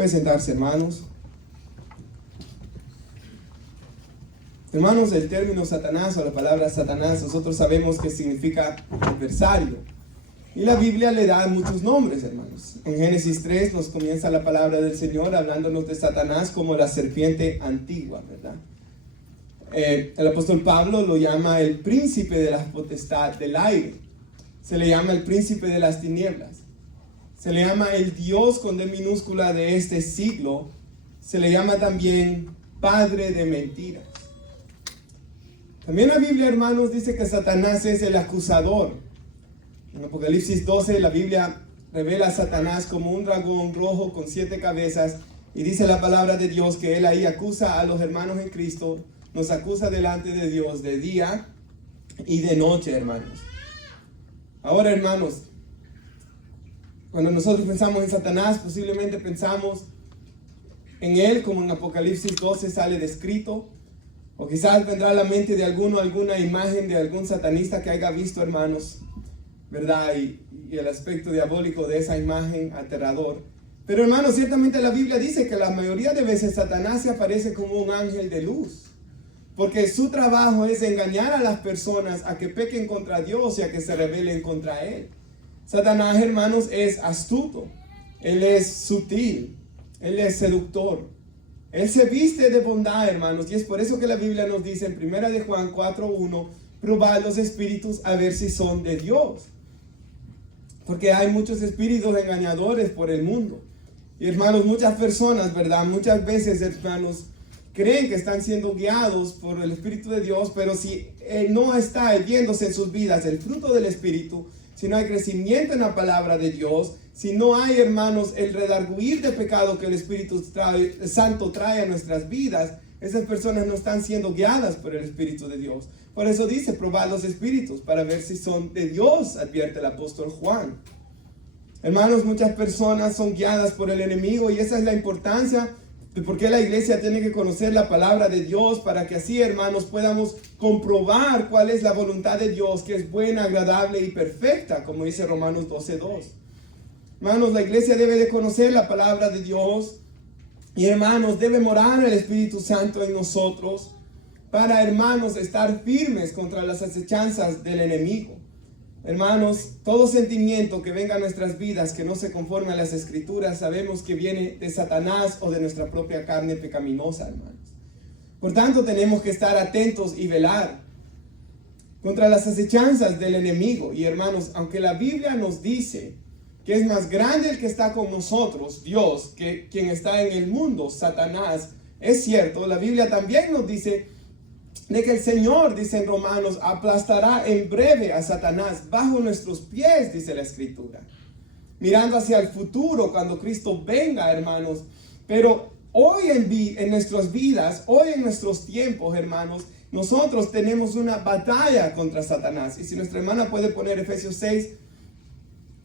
Pueden sentarse, hermanos. Hermanos, el término Satanás o la palabra Satanás, nosotros sabemos que significa adversario. Y la Biblia le da muchos nombres, hermanos. En Génesis 3 nos comienza la palabra del Señor hablándonos de Satanás como la serpiente antigua, ¿verdad? El apóstol Pablo lo llama el príncipe de la potestad del aire. Se le llama el príncipe de las tinieblas. Se le llama el Dios con D minúscula de este siglo. Se le llama también padre de mentiras. También la Biblia, hermanos, dice que Satanás es el acusador. En Apocalipsis 12 la Biblia revela a Satanás como un dragón rojo con 7 cabezas. Y dice la palabra de Dios que él ahí acusa a los hermanos en Cristo. Nos acusa delante de Dios de día y de noche, hermanos. Ahora, hermanos, cuando nosotros pensamos en Satanás, posiblemente pensamos en él como en Apocalipsis 12 sale descrito. O quizás vendrá a la mente de alguna imagen de algún satanista que haya visto, hermanos, ¿verdad? Y el aspecto diabólico de esa imagen aterrador. Pero, hermanos, ciertamente la Biblia dice que la mayoría de veces Satanás se aparece como un ángel de luz. Porque su trabajo es engañar a las personas a que pequen contra Dios y a que se rebelen contra Él. Satanás, hermanos, es astuto. Él es sutil. Él es seductor. Él se viste de bondad, hermanos. Y es por eso que la Biblia nos dice en 1 de Juan 4:1, probad los espíritus a ver si son de Dios. Porque hay muchos espíritus engañadores por el mundo. Y, hermanos, muchas personas, ¿verdad? Muchas veces, hermanos, creen que están siendo guiados por el Espíritu de Dios, pero si no está viéndose en sus vidas el fruto del Espíritu, si no hay crecimiento en la palabra de Dios, si no hay, hermanos, el redarguir de pecado que el Espíritu Santo trae a nuestras vidas, esas personas no están siendo guiadas por el Espíritu de Dios. Por eso dice, probad los espíritus para ver si son de Dios, advierte el apóstol Juan. Hermanos, muchas personas son guiadas por el enemigo y esa es la importancia de por qué la iglesia tiene que conocer la palabra de Dios para que así, hermanos, podamos comprobar cuál es la voluntad de Dios, que es buena, agradable y perfecta, como dice Romanos 12:2. Hermanos, la iglesia debe de conocer la palabra de Dios y, hermanos, debe morar el Espíritu Santo en nosotros para, hermanos, estar firmes contra las acechanzas del enemigo. Hermanos, todo sentimiento que venga a nuestras vidas que no se conforme a las Escrituras, sabemos que viene de Satanás o de nuestra propia carne pecaminosa, hermanos. Por tanto, tenemos que estar atentos y velar contra las acechanzas del enemigo. Y, hermanos, aunque la Biblia nos dice que es más grande el que está con nosotros, Dios, que quien está en el mundo, Satanás, es cierto, la Biblia también nos dice de que el Señor, dice en Romanos, aplastará en breve a Satanás bajo nuestros pies, dice la Escritura. Mirando hacia el futuro, cuando Cristo venga, hermanos. Pero hoy en nuestras vidas, hoy en nuestros tiempos, hermanos, nosotros tenemos una batalla contra Satanás. Y si nuestra hermana puede poner Efesios 6,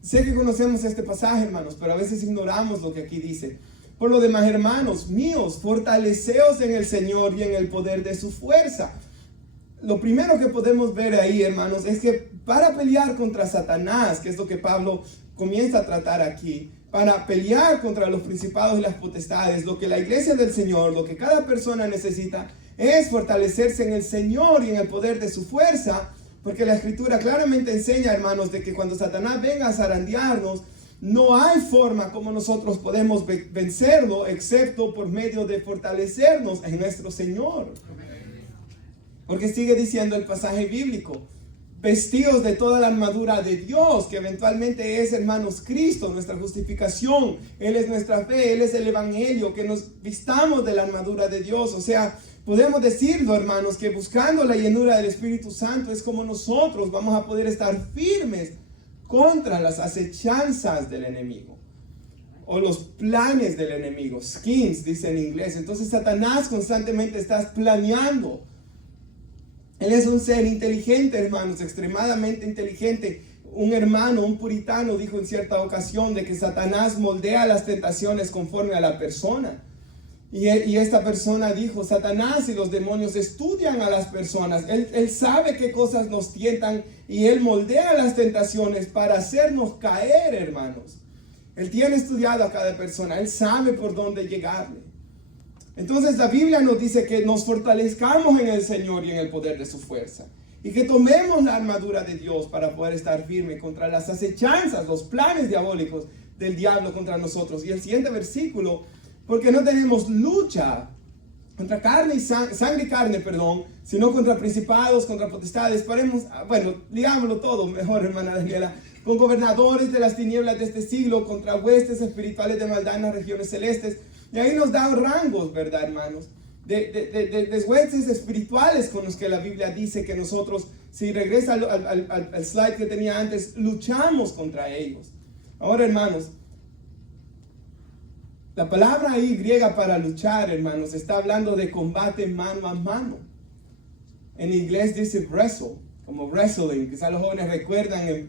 sé que conocemos este pasaje, hermanos, pero a veces ignoramos lo que aquí dice. Por lo demás, hermanos míos, fortaleceos en el Señor y en el poder de su fuerza. Lo primero que podemos ver ahí, hermanos, es que para pelear contra Satanás, que es lo que Pablo comienza a tratar aquí, para pelear contra los principados y las potestades, lo que la iglesia del Señor, lo que cada persona necesita, es fortalecerse en el Señor y en el poder de su fuerza, porque la Escritura claramente enseña, hermanos, de que cuando Satanás venga a zarandearnos, no hay forma como nosotros podemos vencerlo excepto por medio de fortalecernos en nuestro Señor. Porque sigue diciendo el pasaje bíblico, vestidos de toda la armadura de Dios, que eventualmente es, hermanos, Cristo, nuestra justificación. Él es nuestra fe, Él es el evangelio, que nos vistamos de la armadura de Dios. O sea, podemos decirlo, hermanos, que buscando la llenura del Espíritu Santo es como nosotros vamos a poder estar firmes contra las acechanzas del enemigo o los planes del enemigo. Schemes, dice en inglés. Entonces Satanás constantemente está planeando. Él es un ser inteligente, hermanos, extremadamente inteligente. Un hermano, un puritano, dijo en cierta ocasión de que Satanás moldea las tentaciones conforme a la persona. Y esta persona dijo, Satanás y los demonios estudian a las personas. Él sabe qué cosas nos tientan y Él moldea las tentaciones para hacernos caer, hermanos. Él tiene estudiado a cada persona. Él sabe por dónde llegarle. Entonces la Biblia nos dice que nos fortalezcamos en el Señor y en el poder de su fuerza. Y que tomemos la armadura de Dios para poder estar firme contra las acechanzas, los planes diabólicos del diablo contra nosotros. Y el siguiente versículo, porque no tenemos lucha contra sangre y carne, sino contra principados, contra potestades. Digámoslo todo mejor, hermana Daniela, con gobernadores de las tinieblas de este siglo, contra huestes espirituales de maldad en las regiones celestes. Y ahí nos dan rangos, ¿verdad, hermanos? De huestes espirituales con los que la Biblia dice que nosotros, si regresa al slide que tenía antes, luchamos contra ellos. Ahora, hermanos, la palabra ahí griega para luchar, hermanos, está hablando de combate mano a mano. En inglés dice wrestle, como wrestling. Quizás los jóvenes recuerdan,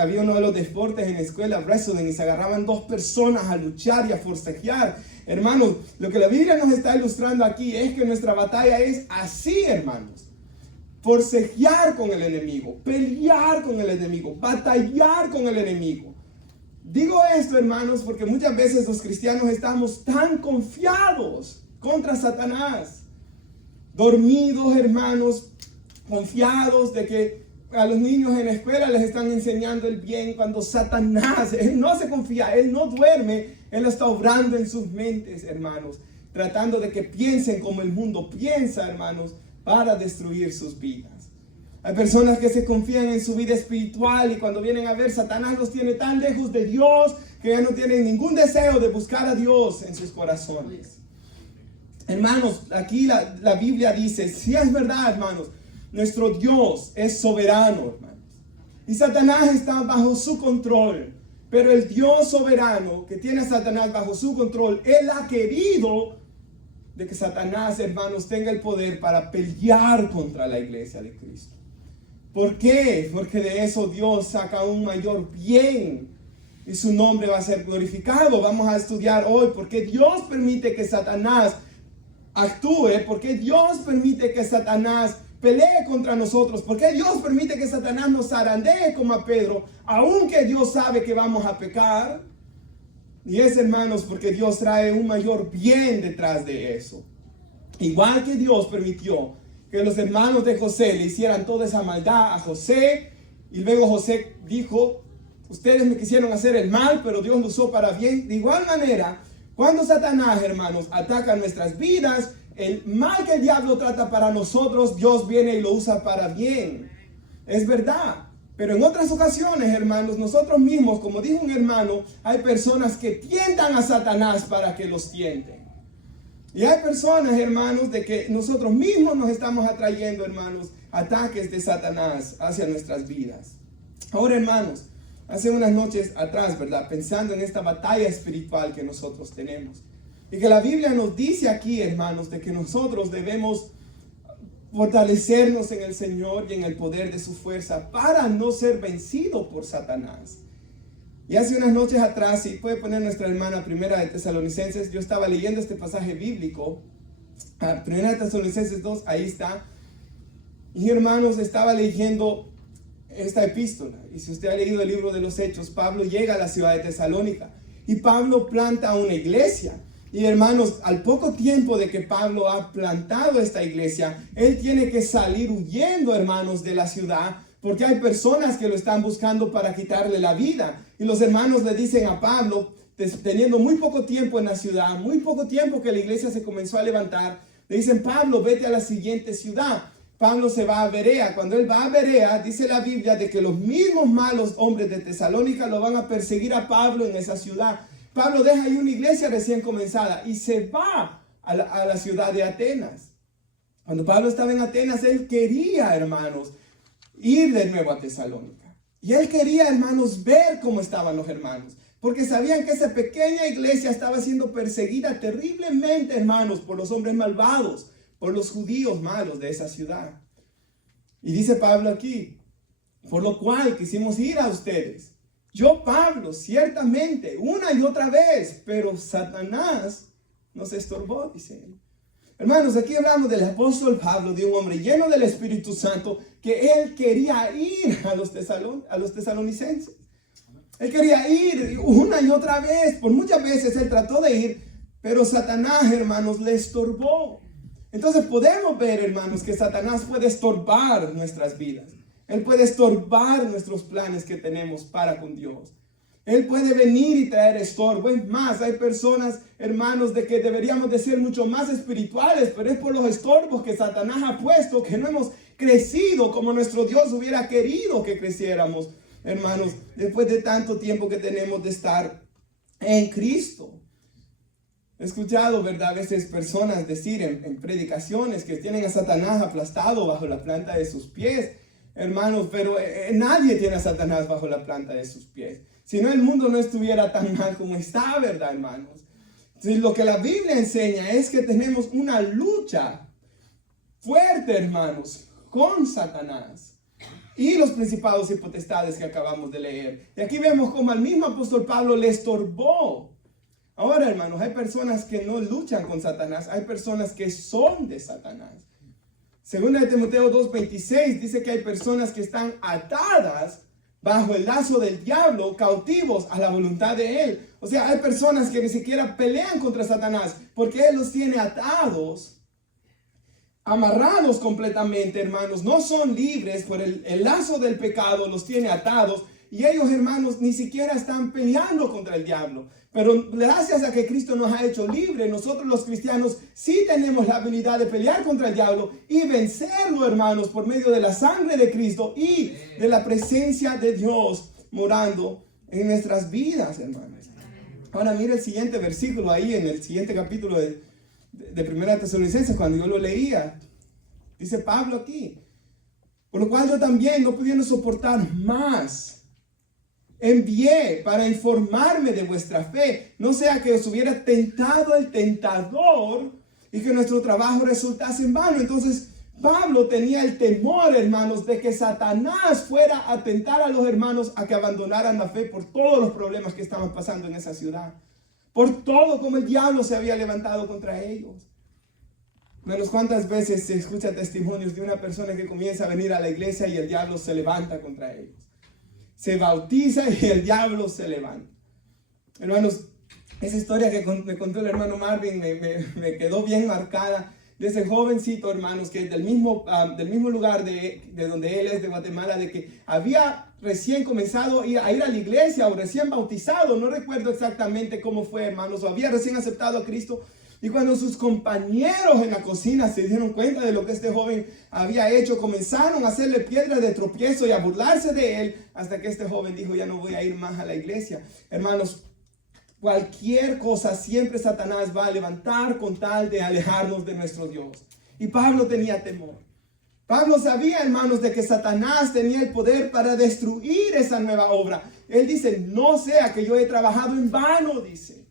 había uno de los deportes en la escuela, wrestling, y se agarraban dos personas a luchar y a forcejear. Hermanos, lo que la Biblia nos está ilustrando aquí es que nuestra batalla es así, hermanos. Forcejear con el enemigo, pelear con el enemigo, batallar con el enemigo. Digo esto, hermanos, porque muchas veces los cristianos estamos tan confiados contra Satanás. Dormidos, hermanos, confiados de que a los niños en la escuela les están enseñando el bien, cuando Satanás, él no se confía, él no duerme, él está obrando en sus mentes, hermanos, tratando de que piensen como el mundo piensa, hermanos, para destruir sus vidas. Hay personas que se confían en su vida espiritual y cuando vienen a ver, Satanás los tiene tan lejos de Dios que ya no tienen ningún deseo de buscar a Dios en sus corazones. Hermanos, aquí la Biblia dice, si es verdad, hermanos, nuestro Dios es soberano, hermanos. Y Satanás está bajo su control. Pero el Dios soberano que tiene a Satanás bajo su control, Él ha querido de que Satanás, hermanos, tenga el poder para pelear contra la iglesia de Cristo. ¿Por qué? Porque de eso Dios saca un mayor bien y su nombre va a ser glorificado. Vamos a estudiar hoy por qué Dios permite que Satanás actúe, por qué Dios permite que Satanás pelee contra nosotros, por qué Dios permite que Satanás nos zarandee como a Pedro, aunque Dios sabe que vamos a pecar. Y es, hermanos, porque Dios trae un mayor bien detrás de eso. Igual que Dios permitió que los hermanos de José le hicieran toda esa maldad a José, y luego José dijo, ustedes me quisieron hacer el mal, pero Dios lo usó para bien. De igual manera, cuando Satanás, hermanos, ataca nuestras vidas, el mal que el diablo trata para nosotros, Dios viene y lo usa para bien. Es verdad. Pero en otras ocasiones, hermanos, nosotros mismos, como dijo un hermano, hay personas que tientan a Satanás para que los tienten. Y hay personas, hermanos, de que nosotros mismos nos estamos atrayendo, hermanos, ataques de Satanás hacia nuestras vidas. Ahora, hermanos, hace unas noches atrás, ¿verdad? Pensando en esta batalla espiritual que nosotros tenemos. Y que la Biblia nos dice aquí, hermanos, de que nosotros debemos fortalecernos en el Señor y en el poder de su fuerza para no ser vencidos por Satanás. Y hace unas noches atrás, si puede poner nuestra hermana Primera de Tesalonicenses, yo estaba leyendo este pasaje bíblico, Primera de Tesalonicenses 2, ahí está. Y hermanos, estaba leyendo esta epístola. Y si usted ha leído el libro de los Hechos, Pablo llega a la ciudad de Tesalónica y Pablo planta una iglesia. Y hermanos, al poco tiempo de que Pablo ha plantado esta iglesia, él tiene que salir huyendo, hermanos, de la ciudad, porque hay personas que lo están buscando para quitarle la vida. Y los hermanos le dicen a Pablo, teniendo muy poco tiempo en la ciudad, muy poco tiempo que la iglesia se comenzó a levantar, le dicen, Pablo, vete a la siguiente ciudad. Pablo se va a Berea. Cuando él va a Berea, dice la Biblia de que los mismos malos hombres de Tesalónica lo van a perseguir a Pablo en esa ciudad. Pablo deja ahí una iglesia recién comenzada y se va a la ciudad de Atenas. Cuando Pablo estaba en Atenas, él quería, hermanos, ir de nuevo a Tesalónica. Y él quería, hermanos, ver cómo estaban los hermanos. Porque sabían que esa pequeña iglesia estaba siendo perseguida terriblemente, hermanos, por los hombres malvados, por los judíos malos de esa ciudad. Y dice Pablo aquí, por lo cual quisimos ir a ustedes. Yo, Pablo, ciertamente, una y otra vez, pero Satanás nos estorbó, dice él. Hermanos, aquí hablamos del apóstol Pablo, de un hombre lleno del Espíritu Santo, que él quería ir a los tesalonicenses. Él quería ir una y otra vez. Por muchas veces él trató de ir, pero Satanás, hermanos, le estorbó. Entonces podemos ver, hermanos, que Satanás puede estorbar nuestras vidas. Él puede estorbar nuestros planes que tenemos para con Dios. Él puede venir y traer estorbo. Es más, hay personas, hermanos, de que deberíamos de ser mucho más espirituales, pero es por los estorbos que Satanás ha puesto que no hemos crecido como nuestro Dios hubiera querido que creciéramos, hermanos, después de tanto tiempo que tenemos de estar en Cristo. He escuchado, ¿verdad?, a veces personas decir en predicaciones que tienen a Satanás aplastado bajo la planta de sus pies, hermanos, pero nadie tiene a Satanás bajo la planta de sus pies. Si no, el mundo no estuviera tan mal como está, ¿verdad, hermanos? Si lo que la Biblia enseña es que tenemos una lucha fuerte, hermanos, con Satanás y los principados y potestades que acabamos de leer. Y aquí vemos como al mismo apóstol Pablo le estorbó. Ahora, hermanos, hay personas que no luchan con Satanás, hay personas que son de Satanás. Segunda de Timoteo 2:26 dice que hay personas que están atadas bajo el lazo del diablo, cautivos a la voluntad de él. O sea, hay personas que ni siquiera pelean contra Satanás porque él los tiene atados, amarrados completamente, hermanos. No son libres por el lazo del pecado, los tiene atados. Y ellos, hermanos, ni siquiera están peleando contra el diablo. Pero gracias a que Cristo nos ha hecho libres, nosotros los cristianos sí tenemos la habilidad de pelear contra el diablo y vencerlo, hermanos, por medio de la sangre de Cristo y de la presencia de Dios morando en nuestras vidas, hermanos. Ahora mira el siguiente versículo ahí en el siguiente capítulo de Primera Tesalonicenses, cuando yo lo leía. Dice Pablo aquí: por lo cual yo también, no pudiendo soportar más, envié para informarme de vuestra fe, no sea que os hubiera tentado el tentador y que nuestro trabajo resultase en vano. Entonces Pablo tenía el temor, hermanos, de que Satanás fuera a tentar a los hermanos a que abandonaran la fe por todos los problemas que estaban pasando en esa ciudad, por todo como el diablo se había levantado contra ellos. Menos cuántas veces se escucha testimonios de una persona que comienza a venir a la iglesia y el diablo se levanta contra ellos. Se bautiza y el diablo se levanta. Hermanos, esa historia que me contó el hermano Marvin me quedó bien marcada, de ese jovencito, hermanos, que es del mismo lugar de donde él es, de Guatemala, de que había recién comenzado a ir a la iglesia o recién bautizado, no recuerdo exactamente cómo fue, hermanos, o había recién aceptado a Cristo. Y cuando sus compañeros en la cocina se dieron cuenta de lo que este joven había hecho, comenzaron a hacerle piedras de tropiezo y a burlarse de él, hasta que este joven dijo: ya no voy a ir más a la iglesia. Hermanos, cualquier cosa siempre Satanás va a levantar con tal de alejarnos de nuestro Dios. Y Pablo tenía temor. Pablo sabía, hermanos, de que Satanás tenía el poder para destruir esa nueva obra. Él dice: no sea que yo he trabajado en vano, dice.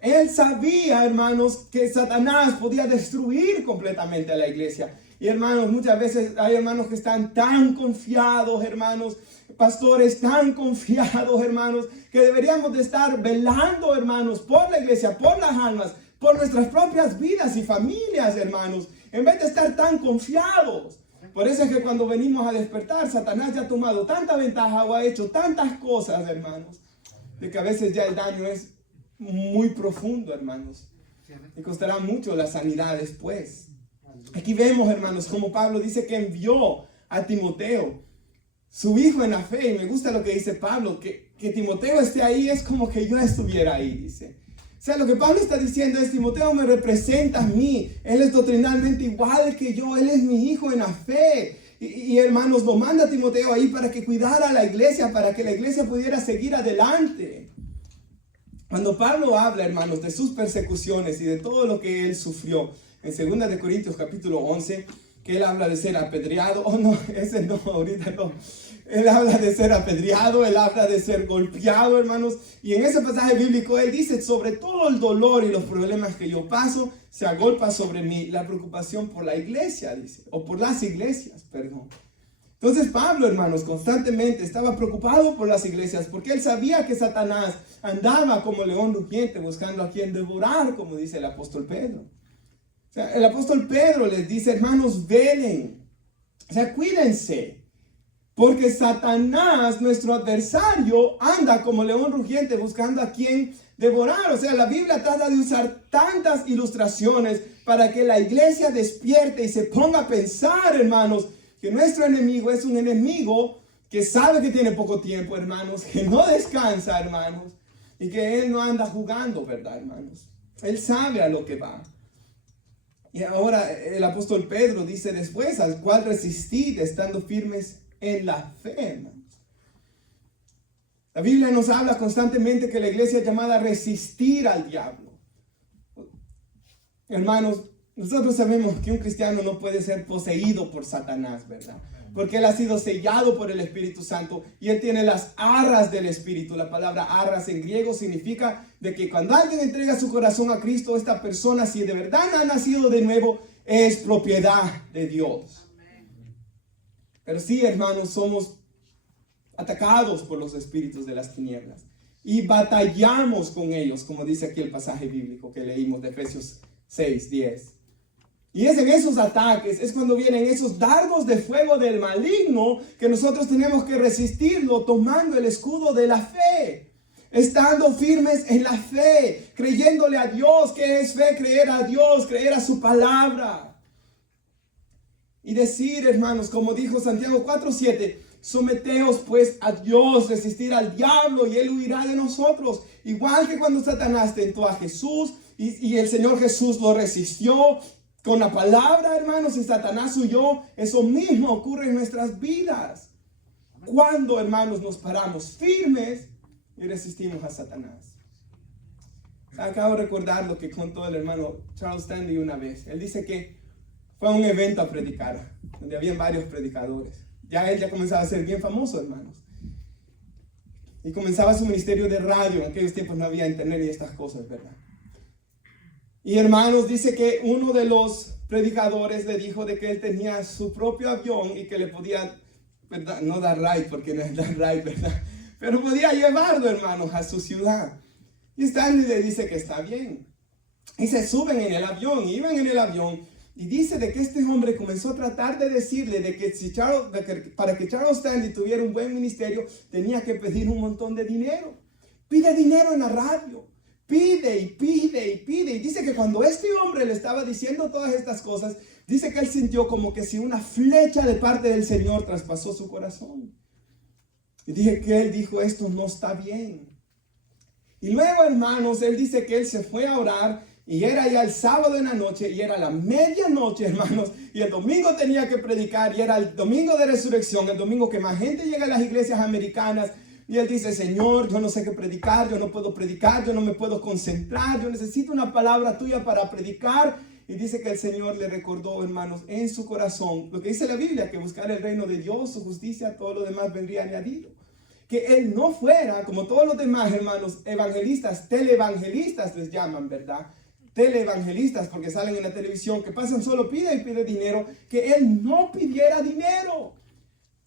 Él sabía, hermanos, que Satanás podía destruir completamente a la iglesia. Y hermanos, muchas veces hay hermanos que están tan confiados, hermanos, pastores tan confiados, hermanos, que deberíamos de estar velando, hermanos, por la iglesia, por las almas, por nuestras propias vidas y familias, hermanos, en vez de estar tan confiados. Por eso es que cuando venimos a despertar, Satanás ya ha tomado tanta ventaja o ha hecho tantas cosas, hermanos, de que a veces ya el daño es muy profundo, hermanos, y costará mucho la sanidad después. Aquí vemos, hermanos, como Pablo dice que envió a Timoteo, su hijo en la fe. Y me gusta lo que dice Pablo, que Timoteo esté ahí es como que yo estuviera ahí, dice. O sea, lo que Pablo está diciendo es: Timoteo me representa a mí, él es doctrinalmente igual que yo, él es mi hijo en la fe. Y hermanos, lo manda a Timoteo ahí para que cuidara a la iglesia, para que la iglesia pudiera seguir adelante. Cuando Pablo habla, hermanos, de sus persecuciones y de todo lo que él sufrió, en 2 de Corintios capítulo 11, que él habla de ser apedreado, ahorita no, él habla de ser apedreado, él habla de ser golpeado, hermanos, y en ese pasaje bíblico él dice: sobre todo el dolor y los problemas que yo paso, se agolpa sobre mí la preocupación por la iglesia, dice, o por las iglesias, perdón. Entonces Pablo, hermanos, constantemente estaba preocupado por las iglesias, porque él sabía que Satanás andaba como león rugiente buscando a quien devorar, como dice el apóstol Pedro. O sea, el apóstol Pedro les dice: hermanos, velen, o sea, cuídense, Porque Satanás, nuestro adversario, anda como león rugiente buscando a quien devorar. O sea, la Biblia trata de usar tantas ilustraciones para que la iglesia despierte y se ponga a pensar, hermanos, que nuestro enemigo es un enemigo que sabe que tiene poco tiempo, hermanos, que no descansa, hermanos, y que él no anda jugando, ¿verdad, hermanos? Él sabe a lo que va. Y ahora el apóstol Pedro dice después, al cual resistid estando firmes en la fe, hermanos. La Biblia nos habla constantemente que la iglesia es llamada a resistir al diablo. Hermanos, nosotros sabemos que un cristiano no puede ser poseído por Satanás, ¿verdad? Porque él ha sido sellado por el Espíritu Santo y él tiene las arras del Espíritu. La palabra arras en griego significa de que cuando alguien entrega su corazón a Cristo, esta persona, si de verdad ha nacido de nuevo, es propiedad de Dios. Pero sí, hermanos, somos atacados por los espíritus de las tinieblas y batallamos con ellos, como dice aquí el pasaje bíblico que leímos de Efesios 6:10. Y es en esos ataques, es cuando vienen esos dardos de fuego del maligno que nosotros tenemos que resistirlo tomando el escudo de la fe, estando firmes en la fe, creyéndole a Dios. ¿Qué es fe? Creer a Dios, creer a su palabra. Y decir, hermanos, como dijo Santiago 4:7, someteos pues a Dios, resistir al diablo y él huirá de nosotros. Igual que cuando Satanás tentó a Jesús y el Señor Jesús lo resistió con la palabra, hermanos, y Satanás huyó. Eso mismo ocurre en nuestras vidas. Cuando, hermanos, nos paramos firmes y resistimos a Satanás. Acabo de recordar lo que contó el hermano Charles Stanley una vez. Él dice que fue a un evento a predicar, donde habían varios predicadores. Él ya comenzaba a ser bien famoso, hermanos. Y comenzaba su ministerio de radio. En aquellos tiempos no había internet ni estas cosas, ¿verdad? Y hermanos, dice que uno de los predicadores le dijo de que él tenía su propio avión y que le podía, ¿verdad? No dar ride, porque no es dar ride, ¿verdad? Pero podía llevarlo, hermanos, a su ciudad. Y Stanley le dice que está bien. Y se suben en el avión, iban en el avión. Y dice de que este hombre comenzó a tratar de decirle de que para que Charles Stanley tuviera un buen ministerio, tenía que pedir un montón de dinero. Pide dinero en la radio. Pide y pide y pide. Y dice que cuando este hombre le estaba diciendo todas estas cosas, dice que él sintió como que si una flecha de parte del Señor traspasó su corazón. Y dije que él dijo, esto no está bien. Y luego, hermanos, él dice que él se fue a orar. Y era ya el sábado en la noche, y era la medianoche, hermanos, y el domingo tenía que predicar, y era el domingo de resurrección, el domingo que más gente llega a las iglesias americanas, y él dice, Señor, yo no sé qué predicar, yo no puedo predicar, yo no me puedo concentrar, yo necesito una palabra tuya para predicar. Y dice que el Señor le recordó, hermanos, en su corazón, lo que dice la Biblia, que buscar el reino de Dios, su justicia, todo lo demás vendría añadido. Que él no fuera, como todos los demás, hermanos, evangelistas, televangelistas les llaman, ¿verdad? Televangelistas, porque salen en la televisión, que pasan solo pide y pide dinero, que él no pidiera dinero.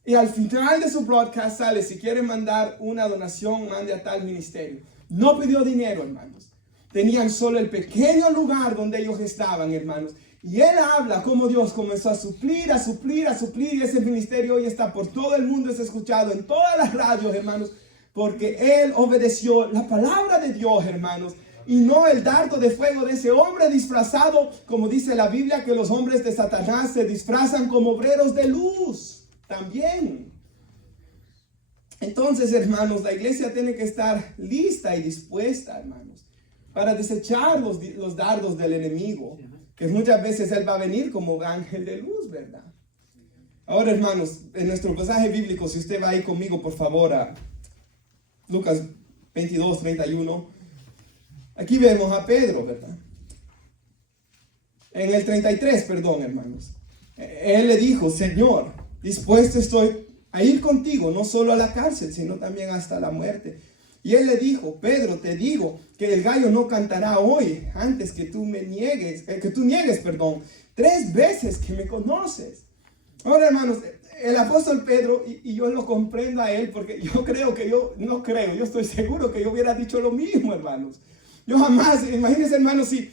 Y al final de su broadcast sale, si quieren mandar una donación, mande a tal ministerio. No pidió dinero, hermanos. Tenían solo el pequeño lugar donde ellos estaban, hermanos. Y él habla como Dios comenzó a suplir, a suplir, a suplir. Y ese ministerio hoy está por todo el mundo, es escuchado en todas las radios, hermanos. Porque él obedeció la palabra de Dios, hermanos. Y no el dardo de fuego de ese hombre disfrazado, como dice la Biblia, que los hombres de Satanás se disfrazan como obreros de luz también. Entonces, hermanos, la iglesia tiene que estar lista y dispuesta, hermanos, para desechar los dardos del enemigo, que muchas veces él va a venir como ángel de luz, ¿verdad? Ahora, hermanos, en nuestro pasaje bíblico, si usted va ahí conmigo, por favor, a Lucas 22:31. Aquí vemos a Pedro, ¿verdad? En el 33, perdón, hermanos. Él le dijo, Señor, dispuesto estoy a ir contigo, no solo a la cárcel, sino también hasta la muerte. Y él le dijo, Pedro, te digo que el gallo no cantará hoy antes que tú niegues 3 veces que me conoces. Ahora, hermanos, el apóstol Pedro, y yo lo comprendo a él, porque yo estoy seguro que yo hubiera dicho lo mismo, hermanos. Yo jamás, imagínense, hermanos, si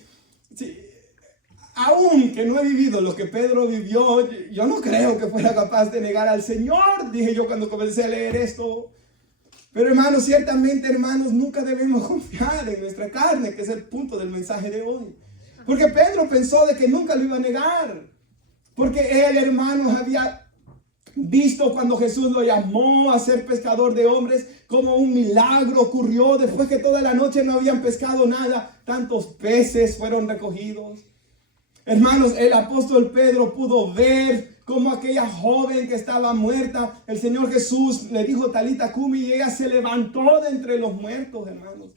aunque no he vivido lo que Pedro vivió, yo no creo que fuera capaz de negar al Señor, dije yo cuando comencé a leer esto. Pero hermanos, ciertamente hermanos, nunca debemos confiar en nuestra carne, que es el punto del mensaje de hoy. Porque Pedro pensó de que nunca lo iba a negar. Porque él, hermanos, había visto cuando Jesús lo llamó a ser pescador de hombres, como un milagro ocurrió después que toda la noche no habían pescado nada. Tantos peces fueron recogidos. Hermanos, el apóstol Pedro pudo ver como aquella joven que estaba muerta, el Señor Jesús le dijo Talita Cumi y ella se levantó de entre los muertos, hermanos.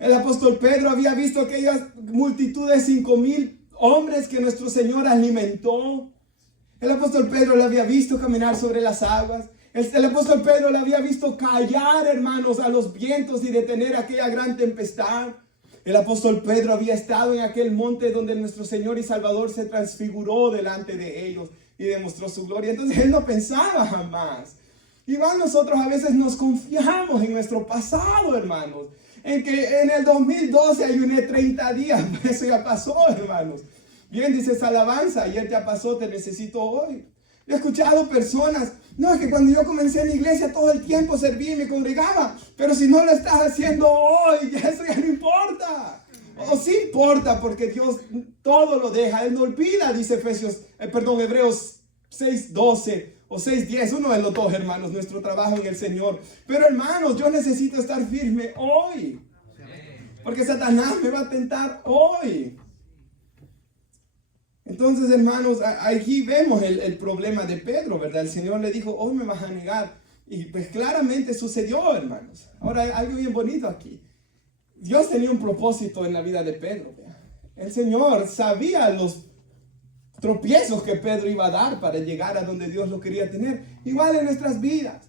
El apóstol Pedro había visto aquellas multitudes, 5,000 hombres que nuestro Señor alimentó. El apóstol Pedro le había visto caminar sobre las aguas. El apóstol Pedro le había visto callar, hermanos, a los vientos y detener aquella gran tempestad. El apóstol Pedro había estado en aquel monte donde nuestro Señor y Salvador se transfiguró delante de ellos y demostró su gloria. Entonces él no pensaba jamás. Igual nosotros a veces nos confiamos en nuestro pasado, hermanos. En que en el 2012 ayuné 30 días. Eso ya pasó, hermanos. Bien, dice esa alabanza. Ayer ya pasó, te necesito hoy. Yo he escuchado personas, no, es que cuando yo comencé en la iglesia todo el tiempo serví y me congregaba, pero si no lo estás haciendo hoy, ya eso ya no importa. O sí importa, porque Dios todo lo deja, Él no olvida, dice Hebreos 6:12 o 6:10, uno de los dos, hermanos, nuestro trabajo en el Señor. Pero hermanos, yo necesito estar firme hoy, porque Satanás me va a tentar hoy. Entonces, hermanos, aquí vemos el problema de Pedro, ¿verdad? El Señor le dijo, hoy me vas a negar. Y pues claramente sucedió, hermanos. Ahora hay algo bien bonito aquí. Dios tenía un propósito en la vida de Pedro. ¿verdad? El Señor sabía los tropiezos que Pedro iba a dar para llegar a donde Dios lo quería tener. Igual en nuestras vidas.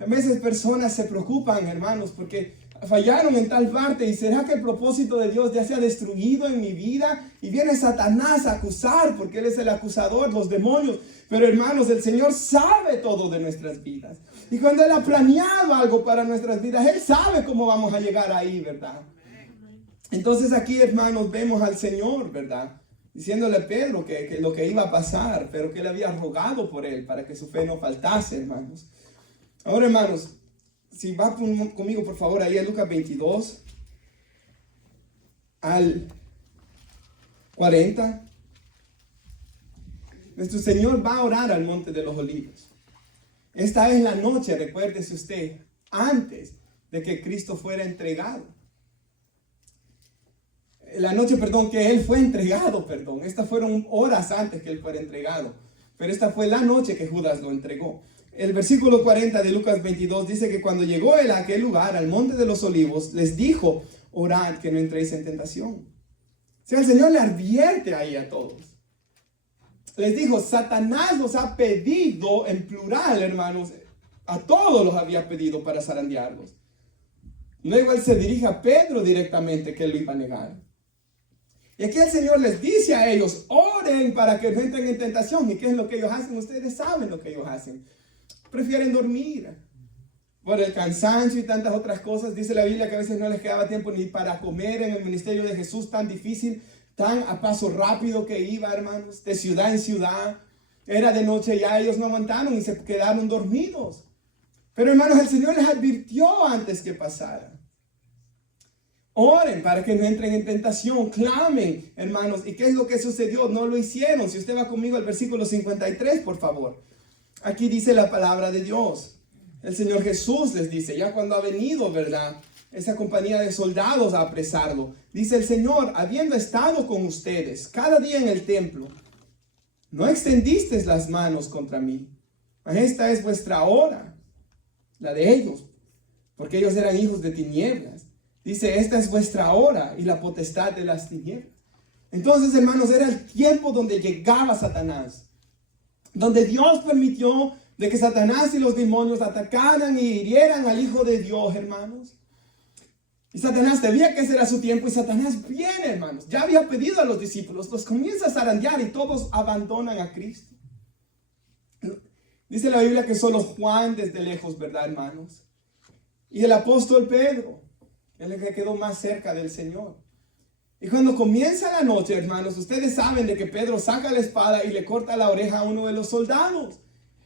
A veces personas se preocupan, hermanos, porque fallaron en tal parte. ¿Y será que el propósito de Dios ya se ha destruido en mi vida? Y viene Satanás a acusar, porque Él es el acusador, los demonios. Pero hermanos, el Señor sabe todo de nuestras vidas. Y cuando Él ha planeado algo para nuestras vidas, Él sabe cómo vamos a llegar ahí, ¿verdad? Entonces aquí, hermanos, vemos al Señor, ¿verdad? Diciéndole a Pedro que lo que iba a pasar, pero que Él había rogado por él para que su fe no faltase, hermanos. Ahora, hermanos, si va conmigo, por favor, ahí a Lucas 22, al 40. Nuestro Señor va a orar al Monte de los Olivos. Esta es la noche, recuérdese usted, antes de que Cristo fuera entregado. La noche, que Él fue entregado, Estas fueron horas antes que Él fuera entregado. Pero esta fue la noche que Judas lo entregó. El versículo 40 de Lucas 22 dice que cuando llegó Él a aquel lugar, al Monte de los Olivos, les dijo, orad que no entréis en tentación. O sea, el Señor le advierte ahí a todos. Les dijo, Satanás los ha pedido, en plural, hermanos, a todos los había pedido para zarandearlos. Luego Él se dirige a Pedro directamente, que Él lo iba a negar. Y aquí el Señor les dice a ellos, oren para que no entren en tentación. ¿Y qué es lo que ellos hacen? Ustedes saben lo que ellos hacen. Prefieren dormir por el cansancio y tantas otras cosas. Dice la Biblia que a veces no les quedaba tiempo ni para comer en el ministerio de Jesús, tan difícil, tan a paso rápido que iba, hermanos, de ciudad en ciudad. Era de noche ya, ellos no aguantaron y se quedaron dormidos. Pero hermanos, el Señor les advirtió antes que pasara. Oren para que no entren en tentación, clamen, hermanos. ¿Y qué es lo que sucedió? No lo hicieron. Si usted va conmigo al versículo 53, por favor. Aquí dice la palabra de Dios. El Señor Jesús les dice, ya cuando ha venido, ¿verdad? Esa compañía de soldados a apresarlo. Dice el Señor, habiendo estado con ustedes cada día en el templo, no extendisteis las manos contra mí. Esta es vuestra hora, la de ellos, porque ellos eran hijos de tinieblas. Dice, esta es vuestra hora y la potestad de las tinieblas. Entonces, hermanos, era el tiempo donde llegaba Satanás. Donde Dios permitió de que Satanás y los demonios atacaran y hirieran al Hijo de Dios, hermanos. Y Satanás sabía que ese era su tiempo y Satanás viene, hermanos. Ya había pedido a los discípulos, los comienza a zarandear y todos abandonan a Cristo. Dice la Biblia que solo Juan desde lejos, ¿verdad, hermanos? Y el apóstol Pedro, el que quedó más cerca del Señor. Y cuando comienza la noche, hermanos, ustedes saben de que Pedro saca la espada y le corta la oreja a uno de los soldados.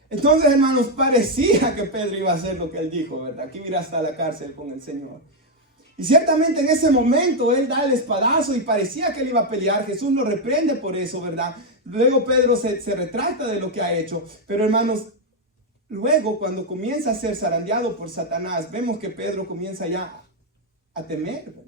Entonces, hermanos, parecía que Pedro iba a hacer lo que él dijo, ¿verdad? Que iba a ir hasta la cárcel con el Señor. Y ciertamente en ese momento él da el espadazo y parecía que él iba a pelear. Jesús lo reprende por eso, ¿verdad? Luego Pedro se retracta de lo que ha hecho. Pero, hermanos, luego cuando comienza a ser zarandeado por Satanás, vemos que Pedro comienza ya a temer, ¿verdad?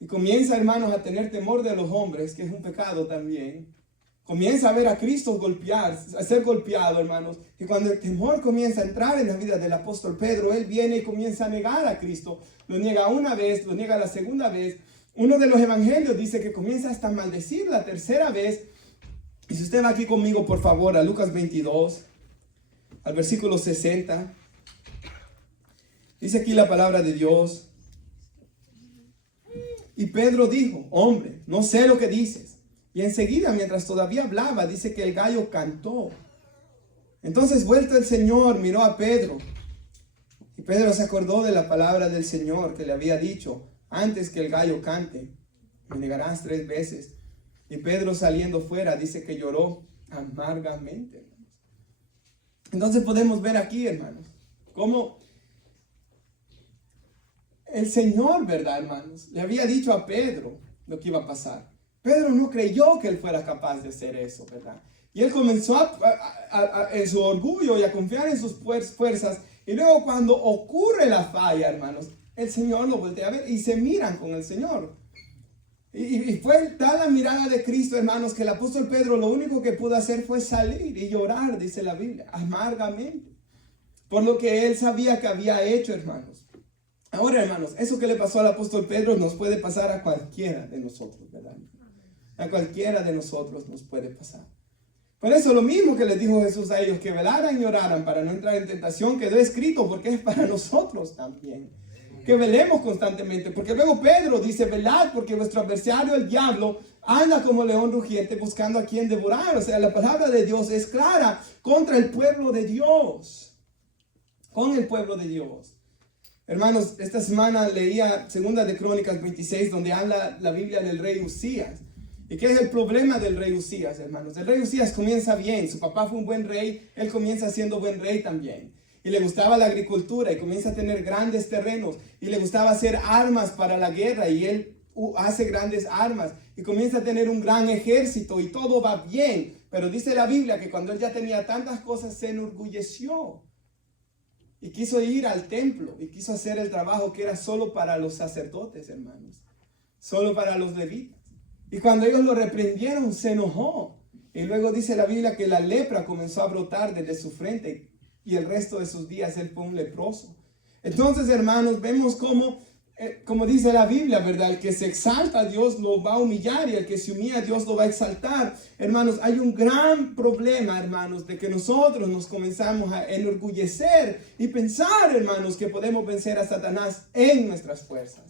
Y comienza, hermanos, a tener temor de los hombres, que es un pecado también. Comienza a ver a Cristo a ser golpeado, hermanos. Y cuando el temor comienza a entrar en la vida del apóstol Pedro, él viene y comienza a negar a Cristo. Lo niega una vez, lo niega la segunda vez. Uno de los evangelios dice que comienza hasta a maldecir la tercera vez. Y si usted va aquí conmigo, por favor, a Lucas 22, al versículo 60. Dice aquí la palabra de Dios. Y Pedro dijo, hombre, no sé lo que dices. Y enseguida, mientras todavía hablaba, dice que el gallo cantó. Entonces, vuelto el Señor, miró a Pedro. Y Pedro se acordó de la palabra del Señor que le había dicho, antes que el gallo cante, me negarás 3 veces. Y Pedro, saliendo fuera, dice que lloró amargamente. Entonces podemos ver aquí, hermanos, cómo el Señor, ¿verdad, hermanos? Le había dicho a Pedro lo que iba a pasar. Pedro no creyó que él fuera capaz de hacer eso, ¿verdad? Y él comenzó en su orgullo y a confiar en sus fuerzas. Y luego cuando ocurre la falla, hermanos, el Señor lo voltea a ver y se miran con el Señor. Y fue tal la mirada de Cristo, hermanos, que el apóstol Pedro lo único que pudo hacer fue salir y llorar, dice la Biblia, amargamente. Por lo que él sabía que había hecho, hermanos. Ahora, hermanos, eso que le pasó al apóstol Pedro nos puede pasar a cualquiera de nosotros, ¿verdad? A cualquiera de nosotros nos puede pasar. Por eso lo mismo que les dijo Jesús a ellos, que velaran y oraran para no entrar en tentación, quedó escrito porque es para nosotros también. Que velemos constantemente, porque luego Pedro dice, velad porque vuestro adversario el diablo anda como león rugiente buscando a quien devorar. O sea, la palabra de Dios es clara contra el pueblo de Dios. Con el pueblo de Dios. Hermanos, esta semana leía 2 de Crónicas 26, donde habla la Biblia del rey Usías. ¿Y qué es el problema del rey Usías, hermanos? El rey Usías comienza bien, su papá fue un buen rey, él comienza siendo buen rey también. Y le gustaba la agricultura y comienza a tener grandes terrenos. Y le gustaba hacer armas para la guerra y él hace grandes armas. Y comienza a tener un gran ejército y todo va bien. Pero dice la Biblia que cuando él ya tenía tantas cosas se enorgulleció. Y quiso ir al templo y quiso hacer el trabajo que era solo para los sacerdotes, hermanos. Solo para los levitas. Y cuando ellos lo reprendieron, se enojó. Y luego dice la Biblia que la lepra comenzó a brotar desde su frente. Y el resto de sus días él fue un leproso. Entonces, hermanos, vemos como dice la Biblia, ¿verdad? El que se exalta, Dios lo va a humillar, y el que se humilla, Dios lo va a exaltar. Hermanos, hay un gran problema, hermanos, de que nosotros nos comenzamos a enorgullecer y pensar, hermanos, que podemos vencer a Satanás en nuestras fuerzas.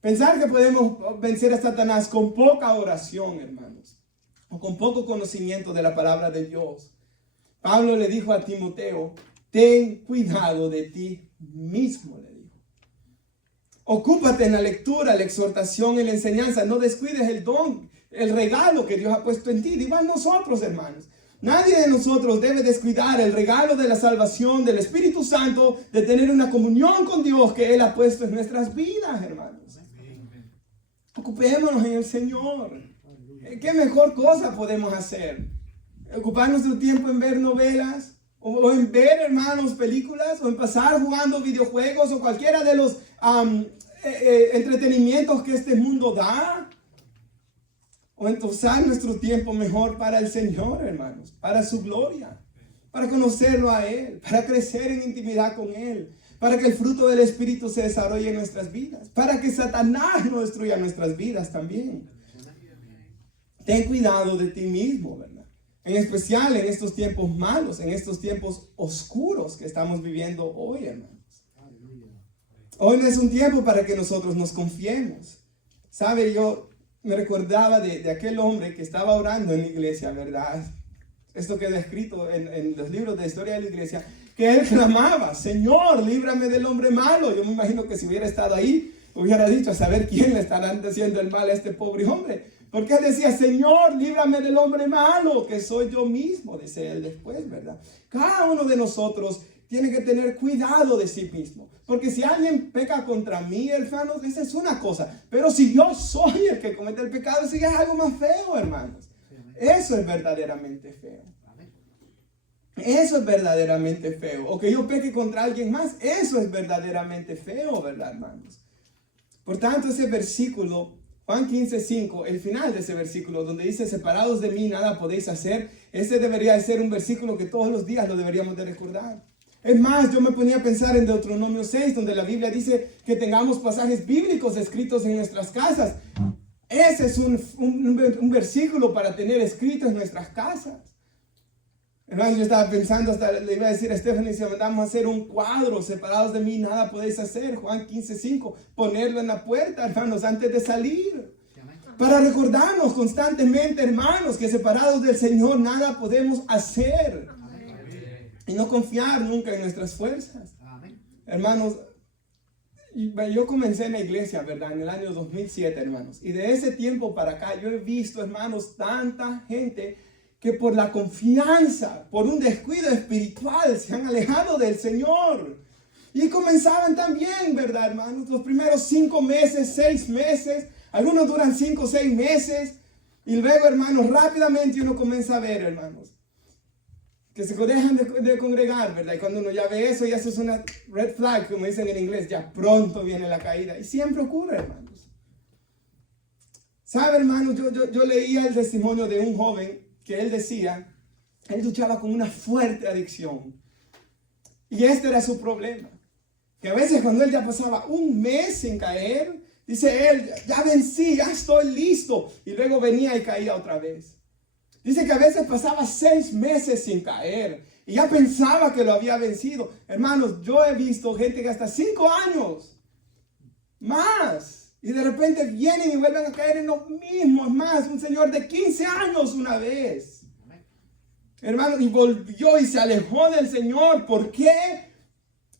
Pensar que podemos vencer a Satanás con poca oración, hermanos, o con poco conocimiento de la palabra de Dios. Pablo le dijo a Timoteo, ten cuidado de ti mismo, le dijo. Ocúpate en la lectura, la exhortación y la enseñanza. No descuides el don, el regalo que Dios ha puesto en ti. Igual nosotros, hermanos. Nadie de nosotros debe descuidar el regalo de la salvación, del Espíritu Santo, de tener una comunión con Dios que Él ha puesto en nuestras vidas, hermanos. Ocupémonos en el Señor. ¿Qué mejor cosa podemos hacer? Ocupar nuestro tiempo en ver novelas, o en ver, hermanos, películas, o en pasar jugando videojuegos, o cualquiera de los entretenimientos que este mundo da, o en usar nuestro tiempo mejor para el Señor, hermanos, para su gloria, para conocerlo a Él, para crecer en intimidad con Él, para que el fruto del Espíritu se desarrolle en nuestras vidas, para que Satanás no destruya nuestras vidas también. Ten cuidado de ti mismo, ¿verdad? En especial en estos tiempos malos, en estos tiempos oscuros que estamos viviendo hoy, hermanos. Hoy no es un tiempo para que nosotros nos confiemos. ¿Sabe? Yo me recordaba de aquel hombre que estaba orando en la iglesia, ¿verdad? Esto queda escrito en los libros de historia de la iglesia, que él clamaba, Señor, líbrame del hombre malo. Yo me imagino que si hubiera estado ahí, hubiera dicho, a saber quién le estará haciendo el mal a este pobre hombre. Porque él decía, Señor, líbrame del hombre malo, que soy yo mismo, dice él después, ¿verdad? Cada uno de nosotros tiene que tener cuidado de sí mismo. Porque si alguien peca contra mí, hermanos, esa es una cosa. Pero si yo soy el que comete el pecado, eso ya es algo más feo, hermanos. Eso es verdaderamente feo. Eso es verdaderamente feo. O que yo peque contra alguien más, eso es verdaderamente feo, ¿verdad, hermanos? Por tanto, ese versículo, Juan 15:5, el final de ese versículo, donde dice, separados de mí nada podéis hacer, ese debería de ser un versículo que todos los días lo deberíamos de recordar. Es más, yo me ponía a pensar en Deuteronomio 6, donde la Biblia dice que tengamos pasajes bíblicos escritos en nuestras casas. Ese es un versículo para tener escrito en nuestras casas. Hermanos, yo estaba pensando, hasta le iba a decir a Stephanie, si mandamos a hacer un cuadro, separados de mí nada podéis hacer, Juan 15:5, ponerlo en la puerta, hermanos, antes de salir. Para recordarnos constantemente, hermanos, que separados del Señor nada podemos hacer. Y no confiar nunca en nuestras fuerzas. Hermanos, yo comencé en la iglesia, ¿verdad? En el año 2007, hermanos. Y de ese tiempo para acá yo he visto, hermanos, tanta gente que por la confianza, por un descuido espiritual, se han alejado del Señor. Y comenzaban también, ¿verdad, hermanos? Los primeros 5 meses, 6 meses, algunos duran 5 o 6 meses. Y luego, hermanos, rápidamente uno comienza a ver, hermanos, que se dejan de congregar, ¿verdad? Y cuando uno ya ve eso, ya eso es una red flag, como dicen en inglés, ya pronto viene la caída. Y siempre ocurre, hermanos. ¿Sabe, hermanos? Yo leía el testimonio de un joven que él decía, él luchaba con una fuerte adicción. Y este era su problema. Que a veces cuando él ya pasaba un mes sin caer, dice él, ya vencí, ya estoy listo. Y luego venía y caía otra vez. Dice que a veces pasaba 6 meses sin caer y ya pensaba que lo había vencido. Hermanos, yo he visto gente que hasta 5 años más y de repente vienen y vuelven a caer en lo mismo. Es más, un señor de 15 años una vez, hermanos, y volvió y se alejó del Señor. ¿Por qué?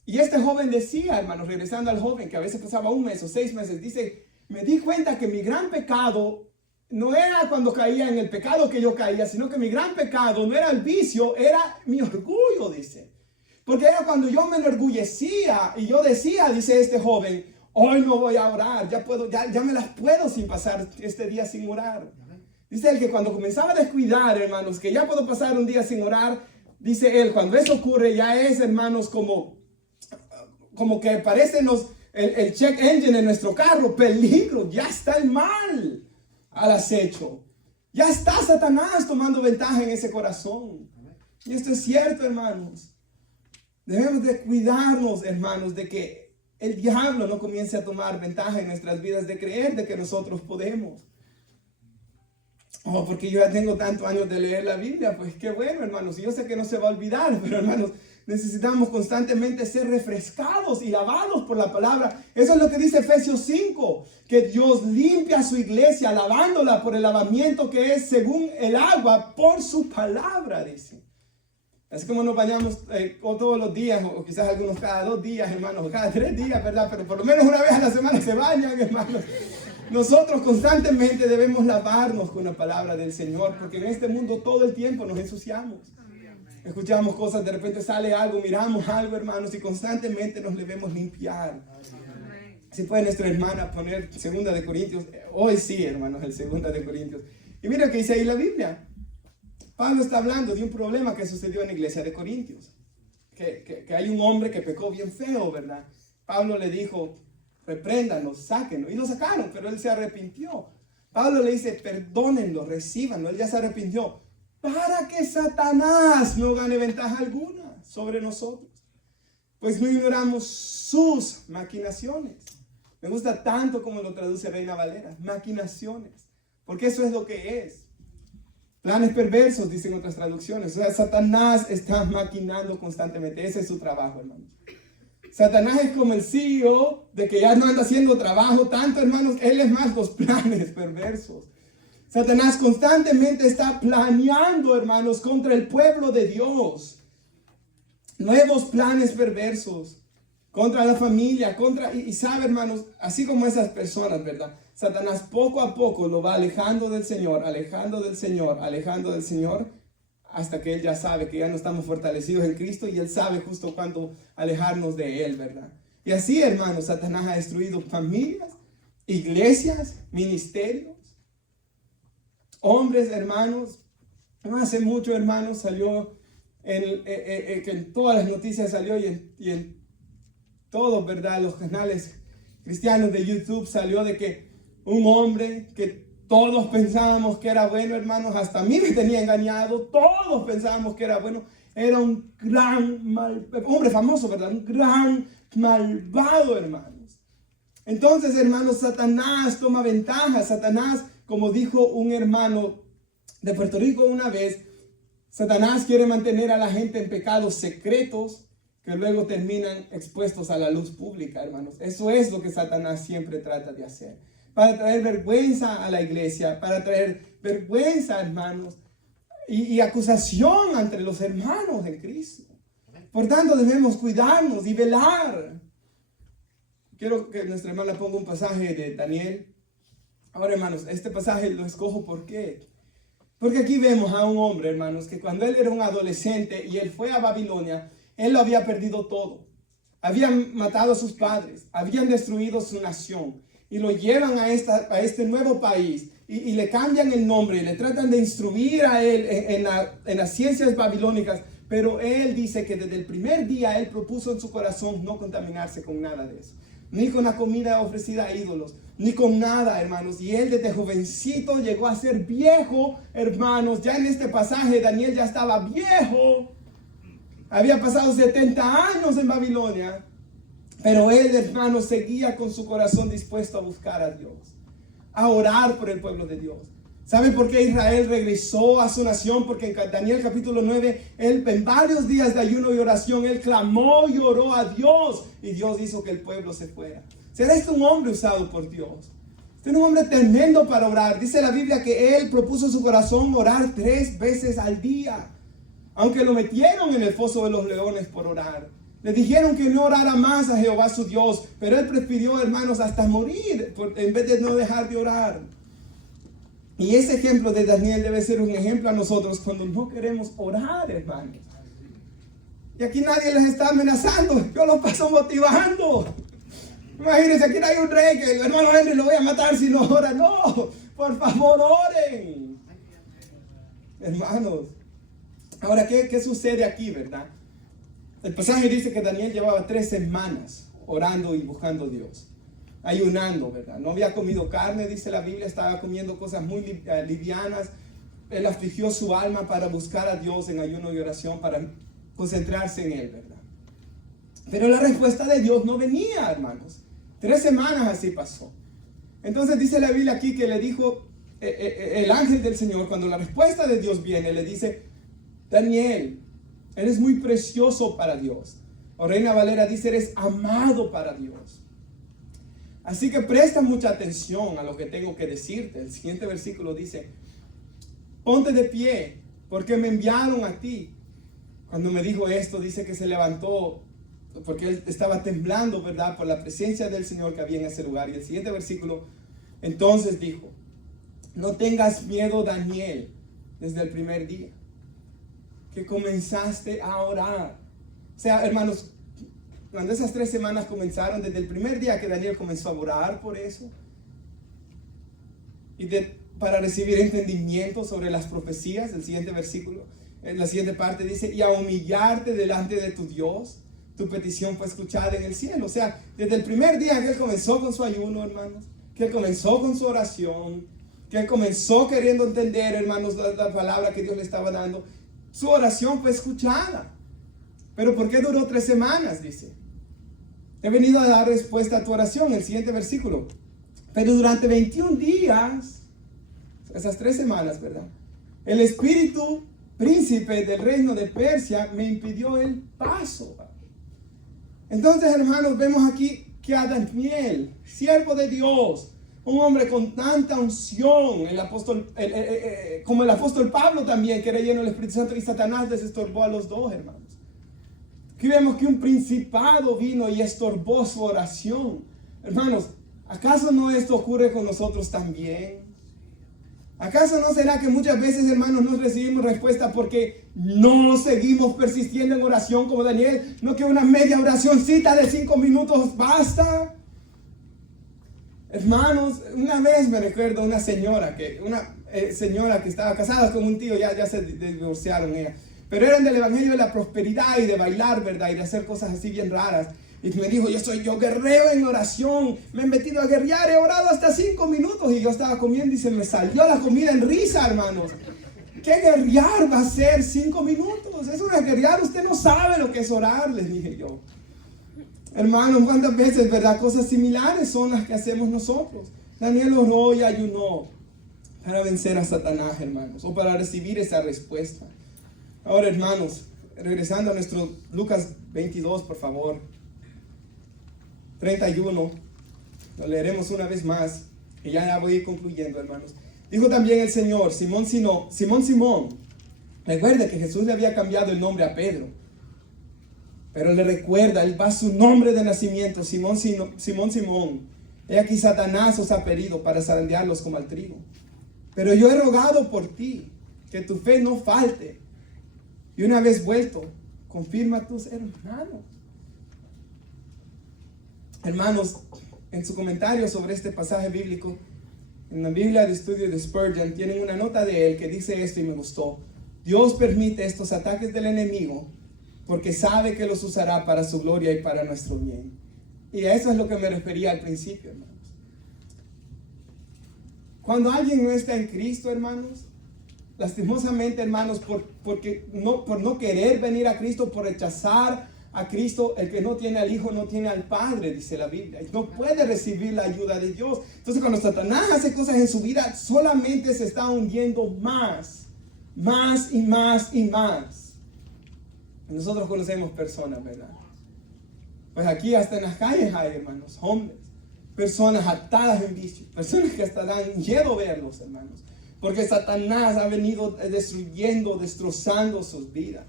Y este joven decía, hermanos, regresando al joven que a veces pasaba 1 mes o 6 meses, dice, me di cuenta que mi gran pecado no era cuando caía en el pecado que yo caía, sino que mi gran pecado no era el vicio, era mi orgullo, dice. Porque era cuando yo me enorgullecía y yo decía, dice este joven, hoy no voy a orar, ya me las puedo sin pasar este día sin orar. Dice él que cuando comenzaba a descuidar, hermanos, que ya puedo pasar un día sin orar, dice él, cuando eso ocurre ya es, hermanos, como que parece el check engine en nuestro carro, peligro, ya está el mal al acecho. Ya está Satanás tomando ventaja en ese corazón. Y esto es cierto, hermanos. Debemos de cuidarnos, hermanos, de que el diablo no comience a tomar ventaja en nuestras vidas, de creer de que nosotros podemos. Oh, porque yo ya tengo tantos años de leer la Biblia, pues qué bueno, hermanos. Y yo sé que no se va a olvidar, pero hermanos, necesitamos constantemente ser refrescados y lavados por la palabra. Eso es lo que dice Efesios 5, que Dios limpia a su iglesia, lavándola por el lavamiento que es según el agua, por su palabra, dice. Así como nos bañamos todos los días, o quizás algunos cada 2 días, hermanos, o cada 3 días, ¿verdad? Pero por lo menos una vez a la semana se bañan, hermanos. Nosotros constantemente debemos lavarnos con la palabra del Señor, porque en este mundo todo el tiempo nos ensuciamos. Escuchamos cosas, de repente sale algo, miramos algo, hermanos, y constantemente nos debemos limpiar. Si puede nuestra hermana poner 2 de Corintios, hoy sí, hermanos, el 2 de Corintios. Y mira que dice ahí la Biblia. Pablo está hablando de un problema que sucedió en la iglesia de Corintios. Que hay un hombre que pecó bien feo, ¿verdad? Pablo le dijo, repréndanos, sáquenlo. Y lo sacaron, pero él se arrepintió. Pablo le dice, perdónenlo, recíbanlo. Él ya se arrepintió. Para que Satanás no gane ventaja alguna sobre nosotros. Pues no ignoramos sus maquinaciones. Me gusta tanto como lo traduce Reina Valera. Maquinaciones. Porque eso es lo que es. Planes perversos, dicen otras traducciones. O sea, Satanás está maquinando constantemente. Ese es su trabajo, hermanos. Satanás es como el CEO de que ya no anda haciendo trabajo tanto, hermanos. Él es más los planes perversos. Satanás constantemente está planeando, hermanos, contra el pueblo de Dios. Nuevos planes perversos. contra la familia, y sabe, hermanos, así como esas personas, ¿verdad? Satanás poco a poco lo va alejando del Señor, alejando del Señor, alejando del Señor, hasta que Él ya sabe que ya no estamos fortalecidos en Cristo y Él sabe justo cuándo alejarnos de Él, ¿verdad? Y así, hermanos, Satanás ha destruido familias, iglesias, ministerios, hombres, hermanos. No hace mucho, hermanos, salió que en todas las noticias salió y en todos, ¿verdad? Los canales cristianos de YouTube salió de que un hombre que todos pensábamos que era bueno, hermanos, hasta a mí me tenía engañado, todos pensábamos que era bueno, era un gran hombre famoso, ¿verdad? Un gran malvado, hermanos. Entonces, hermanos, Satanás toma ventaja. Satanás, como dijo un hermano de Puerto Rico una vez, Satanás quiere mantener a la gente en pecados secretos que luego terminan expuestos a la luz pública, hermanos. Eso es lo que Satanás siempre trata de hacer. Para traer vergüenza a la iglesia, para traer vergüenza, hermanos, y acusación entre los hermanos en Cristo. Por tanto, debemos cuidarnos y velar. Quiero que nuestra hermana ponga un pasaje de Daniel. Ahora, hermanos, este pasaje lo escojo ¿por qué? Porque aquí vemos a un hombre, hermanos, que cuando él era un adolescente y él fue a Babilonia, él lo había perdido todo. Habían matado a sus padres, habían destruido su nación y lo llevan a este nuevo país y le cambian el nombre y le tratan de instruir a él en las ciencias babilónicas. Pero él dice que desde el primer día él propuso en su corazón no contaminarse con nada de eso. Ni con la comida ofrecida a ídolos, ni con nada, hermanos. Y él desde jovencito llegó a ser viejo, hermanos. Ya en este pasaje Daniel ya estaba viejo. Había pasado 70 años en Babilonia. Pero él, hermanos, seguía con su corazón dispuesto a buscar a Dios, a orar por el pueblo de Dios. ¿Saben por qué Israel regresó a su nación? Porque en Daniel capítulo 9, él en varios días de ayuno y oración, él clamó y oró a Dios. Y Dios hizo que el pueblo se fuera. ¿Será este un hombre usado por Dios? Este es un hombre tremendo para orar. Dice la Biblia que él propuso en su corazón orar 3 veces al día. Aunque lo metieron en el foso de los leones por orar. Le dijeron que no orara más a Jehová su Dios. Pero él prefirió, hermanos, hasta morir en vez de no dejar de orar. Y ese ejemplo de Daniel debe ser un ejemplo a nosotros cuando no queremos orar, hermanos. Y aquí nadie les está amenazando, yo los paso motivando. Imagínense, aquí no hay un rey que el hermano Henry lo voy a matar si no ora. No, por favor oren. Hermanos, ahora, ¿qué sucede aquí, verdad? El pasaje dice que Daniel llevaba 3 semanas orando y buscando a Dios. Ayunando, ¿verdad? No había comido carne, dice la Biblia, estaba comiendo cosas muy livianas. Él afligió su alma para buscar a Dios en ayuno y oración, para concentrarse en Él, ¿verdad? Pero la respuesta de Dios no venía, hermanos. 3 semanas así pasó. Entonces dice la Biblia aquí que le dijo el ángel del Señor, cuando la respuesta de Dios viene, le dice: Daniel, eres muy precioso para Dios. O Reina Valera dice: eres amado para Dios. Así que presta mucha atención a lo que tengo que decirte. El siguiente versículo dice: ponte de pie, porque me enviaron a ti. Cuando me dijo esto, dice que se levantó, porque él estaba temblando, ¿verdad?, por la presencia del Señor que había en ese lugar. Y el siguiente versículo, entonces dijo: no tengas miedo, Daniel, desde el primer día que comenzaste a orar. O sea, hermanos, cuando esas 3 semanas comenzaron, desde el primer día que Daniel comenzó a orar por eso, y para recibir entendimiento sobre las profecías, el siguiente versículo, en la siguiente parte dice: y a humillarte delante de tu Dios, tu petición fue escuchada en el cielo. O sea, desde el primer día que él comenzó con su ayuno, hermanos, que él comenzó con su oración, que él comenzó queriendo entender, hermanos, la palabra que Dios le estaba dando, su oración fue escuchada. Pero ¿por qué duró 3 semanas? Dice: he venido a dar respuesta a tu oración. El siguiente versículo: pero durante 21 días, esas 3 semanas, ¿verdad?, el espíritu príncipe del reino de Persia me impidió el paso. Entonces, hermanos, vemos aquí que a Daniel, siervo de Dios, un hombre con tanta unción, como el apóstol Pablo también, que era lleno del Espíritu Santo, y Satanás les estorbó a los dos, hermanos. Aquí vemos que un principado vino y estorbó su oración. Hermanos, ¿acaso no esto ocurre con nosotros también? ¿Acaso no será que muchas veces, hermanos, no recibimos respuesta porque no seguimos persistiendo en oración como Daniel? No, que una media oracioncita de 5 minutos basta. Hermanos, una vez me recuerdo una señora que estaba casada con un tío, ya se divorciaron ella, pero eran del evangelio de la prosperidad y de bailar, ¿verdad? Y de hacer cosas así bien raras. Y me dijo, yo guerreo en oración, me he metido a guerrear, he orado hasta 5 minutos. Y yo estaba comiendo y se me salió la comida en risa, hermanos. ¿Qué guerrear va a ser 5 minutos? Eso no es guerrear, usted no sabe lo que es orar, les dije yo. Hermanos, ¿cuántas veces, verdad? Cosas similares son las que hacemos nosotros. Daniel oró y ayunó para vencer a Satanás, hermanos, o para recibir esa respuesta. Ahora, hermanos, regresando a nuestro Lucas 22, por favor. 31, lo leeremos una vez más, y ya voy a ir concluyendo, hermanos. Dijo también el Señor, Simón, recuerde que Jesús le había cambiado el nombre a Pedro, pero le recuerda, él va su nombre de nacimiento, Simón, he aquí Satanás os ha pedido para zarandearlos como al trigo, pero yo he rogado por ti, que tu fe no falte, y una vez vuelto, confirma a tus hermanos. Hermanos, en su comentario sobre este pasaje bíblico, en la Biblia de estudio de Spurgeon, tienen una nota de él que dice esto y me gustó. Dios permite estos ataques del enemigo porque sabe que los usará para su gloria y para nuestro bien. Y a eso es lo que me refería al principio, hermanos. Cuando alguien no está en Cristo, hermanos, lastimosamente, hermanos, por no querer venir a Cristo, por rechazar a Cristo, el que no tiene al Hijo no tiene al Padre, dice la Biblia, y no puede recibir la ayuda de Dios. Entonces, cuando Satanás hace cosas en su vida, solamente se está hundiendo más y más. Nosotros conocemos personas, ¿verdad? Pues aquí hasta en las calles hay, hermanos, hombres, personas atadas en vicio, personas que hasta dan miedo verlos, hermanos, porque Satanás ha venido destrozando sus vidas.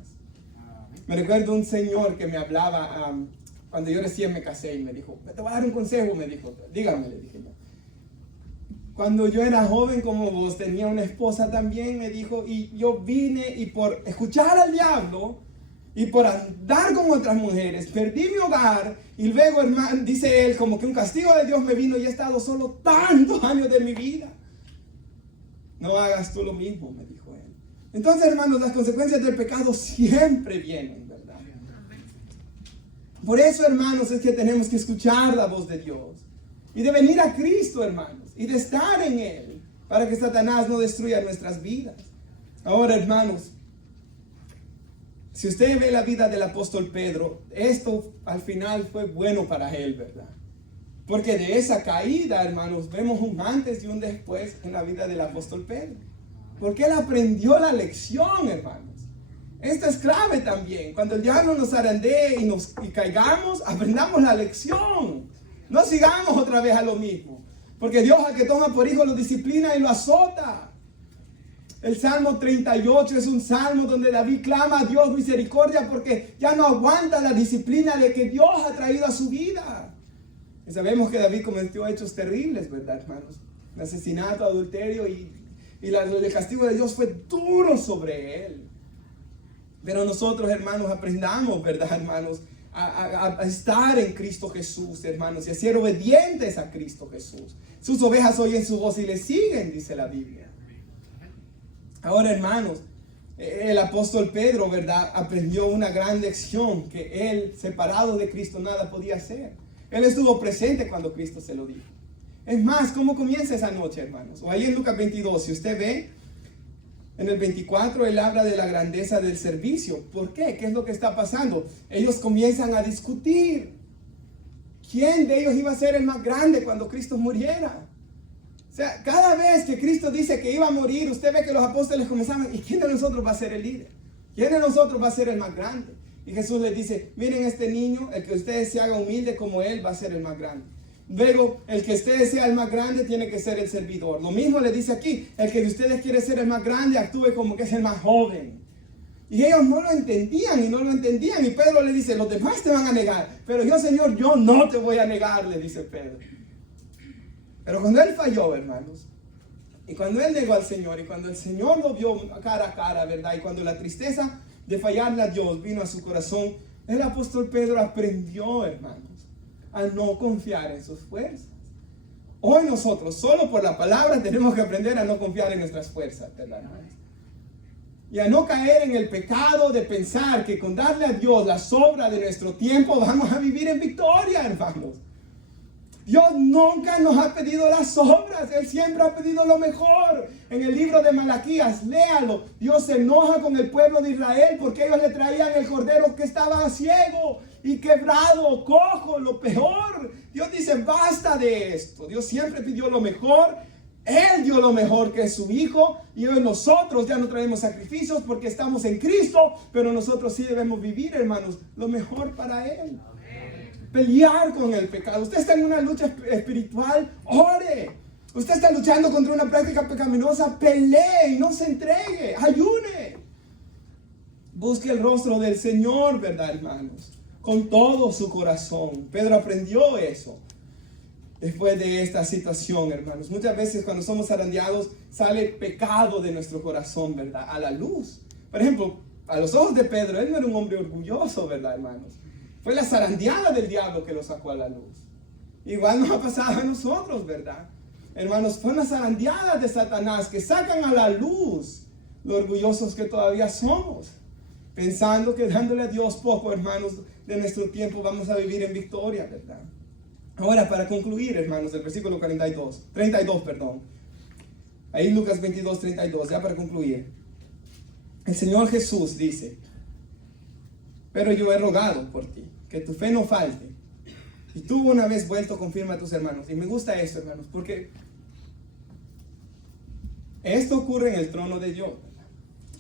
Me recuerdo un señor que me hablaba cuando yo recién me casé y me dijo, te voy a dar un consejo, me dijo, dígame, le dije yo. Cuando yo era joven como vos, tenía una esposa también, me dijo, y yo vine y por escuchar al diablo y por andar con otras mujeres, perdí mi hogar y luego, hermano, dice él, como que un castigo de Dios me vino y he estado solo tantos años de mi vida. No hagas tú lo mismo, me dijo él. Entonces, hermanos, las consecuencias del pecado siempre vienen, ¿verdad? Por eso, hermanos, es que tenemos que escuchar la voz de Dios y de venir a Cristo, hermanos, y de estar en Él para que Satanás no destruya nuestras vidas. Ahora, hermanos, si usted ve la vida del apóstol Pedro, esto al final fue bueno para él, ¿verdad? Porque de esa caída, hermanos, vemos un antes y un después en la vida del apóstol Pedro. Porque él aprendió la lección, hermanos. Esto es clave también. Cuando el diablo nos zarandee y caigamos, aprendamos la lección. No sigamos otra vez a lo mismo. Porque Dios al que toma por hijo lo disciplina y lo azota. El Salmo 38 es un salmo donde David clama a Dios misericordia porque ya no aguanta la disciplina de que Dios ha traído a su vida. Y sabemos que David cometió hechos terribles, ¿verdad, hermanos? El asesinato, adulterio y el castigo de Dios fue duro sobre él. Pero nosotros, hermanos, aprendamos, ¿verdad, hermanos? A estar en Cristo Jesús, hermanos, y a ser obedientes a Cristo Jesús. Sus ovejas oyen su voz y le siguen, dice la Biblia. Ahora, hermanos, el apóstol Pedro, ¿verdad? Aprendió una gran lección que él, separado de Cristo, nada podía hacer. Él estuvo presente cuando Cristo se lo dijo. Es más, ¿cómo comienza esa noche, hermanos? O ahí en Lucas 22, si usted ve, en el 24, él habla de la grandeza del servicio. ¿Por qué? ¿Qué es lo que está pasando? Ellos comienzan a discutir. ¿Quién de ellos iba a ser el más grande cuando Cristo muriera? O sea, cada vez que Cristo dice que iba a morir, usted ve que los apóstoles comenzaban, ¿y quién de nosotros va a ser el líder? ¿Quién de nosotros va a ser el más grande? Y Jesús les dice, miren este niño, el que ustedes se haga humilde como él va a ser el más grande. Luego, el que ustedes sea el más grande tiene que ser el servidor. Lo mismo le dice aquí, el que de ustedes quiere ser el más grande, actúe como que es el más joven. Y ellos no lo entendían y no lo entendían. Y Pedro le dice, los demás te van a negar, pero yo, Señor, yo no te voy a negar, le dice Pedro. Pero cuando él falló, hermanos, y cuando él negó al Señor, y cuando el Señor lo vio cara a cara, ¿verdad? Y cuando la tristeza de fallarle a Dios vino a su corazón, el apóstol Pedro aprendió, hermanos, a no confiar en sus fuerzas. Hoy nosotros, solo por la palabra, tenemos que aprender a no confiar en nuestras fuerzas, ¿verdad, hermanos? Y a no caer en el pecado de pensar que con darle a Dios la sobra de nuestro tiempo vamos a vivir en victoria, hermanos. Dios nunca nos ha pedido las sobras, Él siempre ha pedido lo mejor. En el libro de Malaquías, léalo, Dios se enoja con el pueblo de Israel porque ellos le traían el cordero que estaba ciego y quebrado, cojo, lo peor. Dios dice, basta de esto. Dios siempre pidió lo mejor. Él dio lo mejor, que es su Hijo, y hoy nosotros ya no traemos sacrificios porque estamos en Cristo, pero nosotros sí debemos vivir, hermanos, lo mejor para Él. Pelear con el pecado. Usted está en una lucha espiritual, ore. Usted está luchando contra una práctica pecaminosa, pelee y no se entregue, ayune. Busque el rostro del Señor, ¿verdad, hermanos? Con todo su corazón. Pedro aprendió eso. Después de esta situación, hermanos, muchas veces cuando somos zarandeados sale pecado de nuestro corazón, ¿verdad? A la luz. Por ejemplo, a los ojos de Pedro, él no era un hombre orgulloso, ¿verdad, hermanos? Fue la zarandeada del diablo que lo sacó a la luz. Igual nos ha pasado a nosotros, ¿verdad? Hermanos, fue una zarandeada de Satanás que sacan a la luz lo orgullosos que todavía somos. Pensando que dándole a Dios poco, hermanos, de nuestro tiempo vamos a vivir en victoria, ¿verdad? Ahora, para concluir, hermanos, el versículo 32, perdón. Ahí Lucas 22, 32, ya para concluir. El Señor Jesús dice, pero yo he rogado por ti, que tu fe no falte. Y tú una vez vuelto, confirma a tus hermanos. Y me gusta esto, hermanos, porque esto ocurre en el trono de Dios, ¿verdad?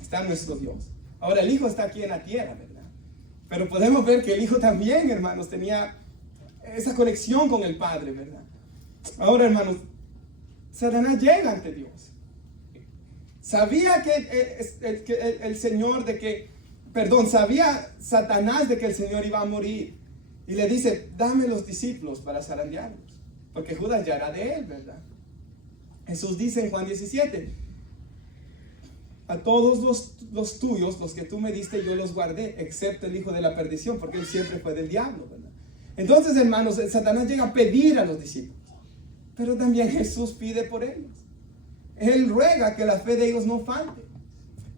Está nuestro Dios. Ahora, el Hijo está aquí en la tierra, ¿verdad? Pero podemos ver que el Hijo también, hermanos, tenía esa conexión con el Padre, ¿verdad? Ahora, hermanos, Satanás llega ante Dios. Sabía sabía Satanás de que el Señor iba a morir. Y le dice, dame los discípulos para zarandearlos. Porque Judas ya era de él, ¿verdad? Jesús dice en Juan 17, a todos los tuyos, los que tú me diste, yo los guardé, excepto el hijo de la perdición, porque él siempre fue del diablo, ¿verdad? Entonces, hermanos, Satanás llega a pedir a los discípulos, pero también Jesús pide por ellos. Él ruega que la fe de ellos no falte.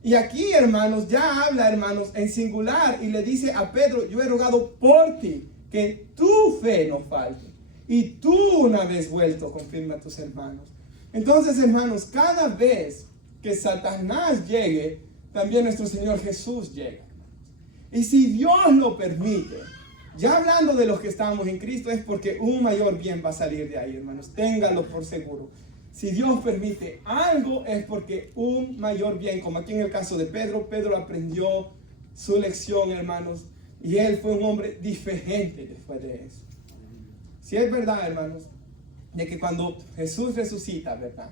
Y aquí, hermanos, ya habla, hermanos, en singular y le dice a Pedro, yo he rogado por ti, que tu fe no falte. Y tú una vez vuelto, confirma a tus hermanos. Entonces, hermanos, cada vez que Satanás llegue, también nuestro Señor Jesús llega. Y si Dios lo permite, ya hablando de los que estamos en Cristo, es porque un mayor bien va a salir de ahí, hermanos. Téngalo por seguro. Si Dios permite algo, es porque un mayor bien, como aquí en el caso de Pedro, Pedro aprendió su lección, hermanos, y él fue un hombre diferente después de eso. Si es verdad, hermanos, de que cuando Jesús resucita, ¿verdad?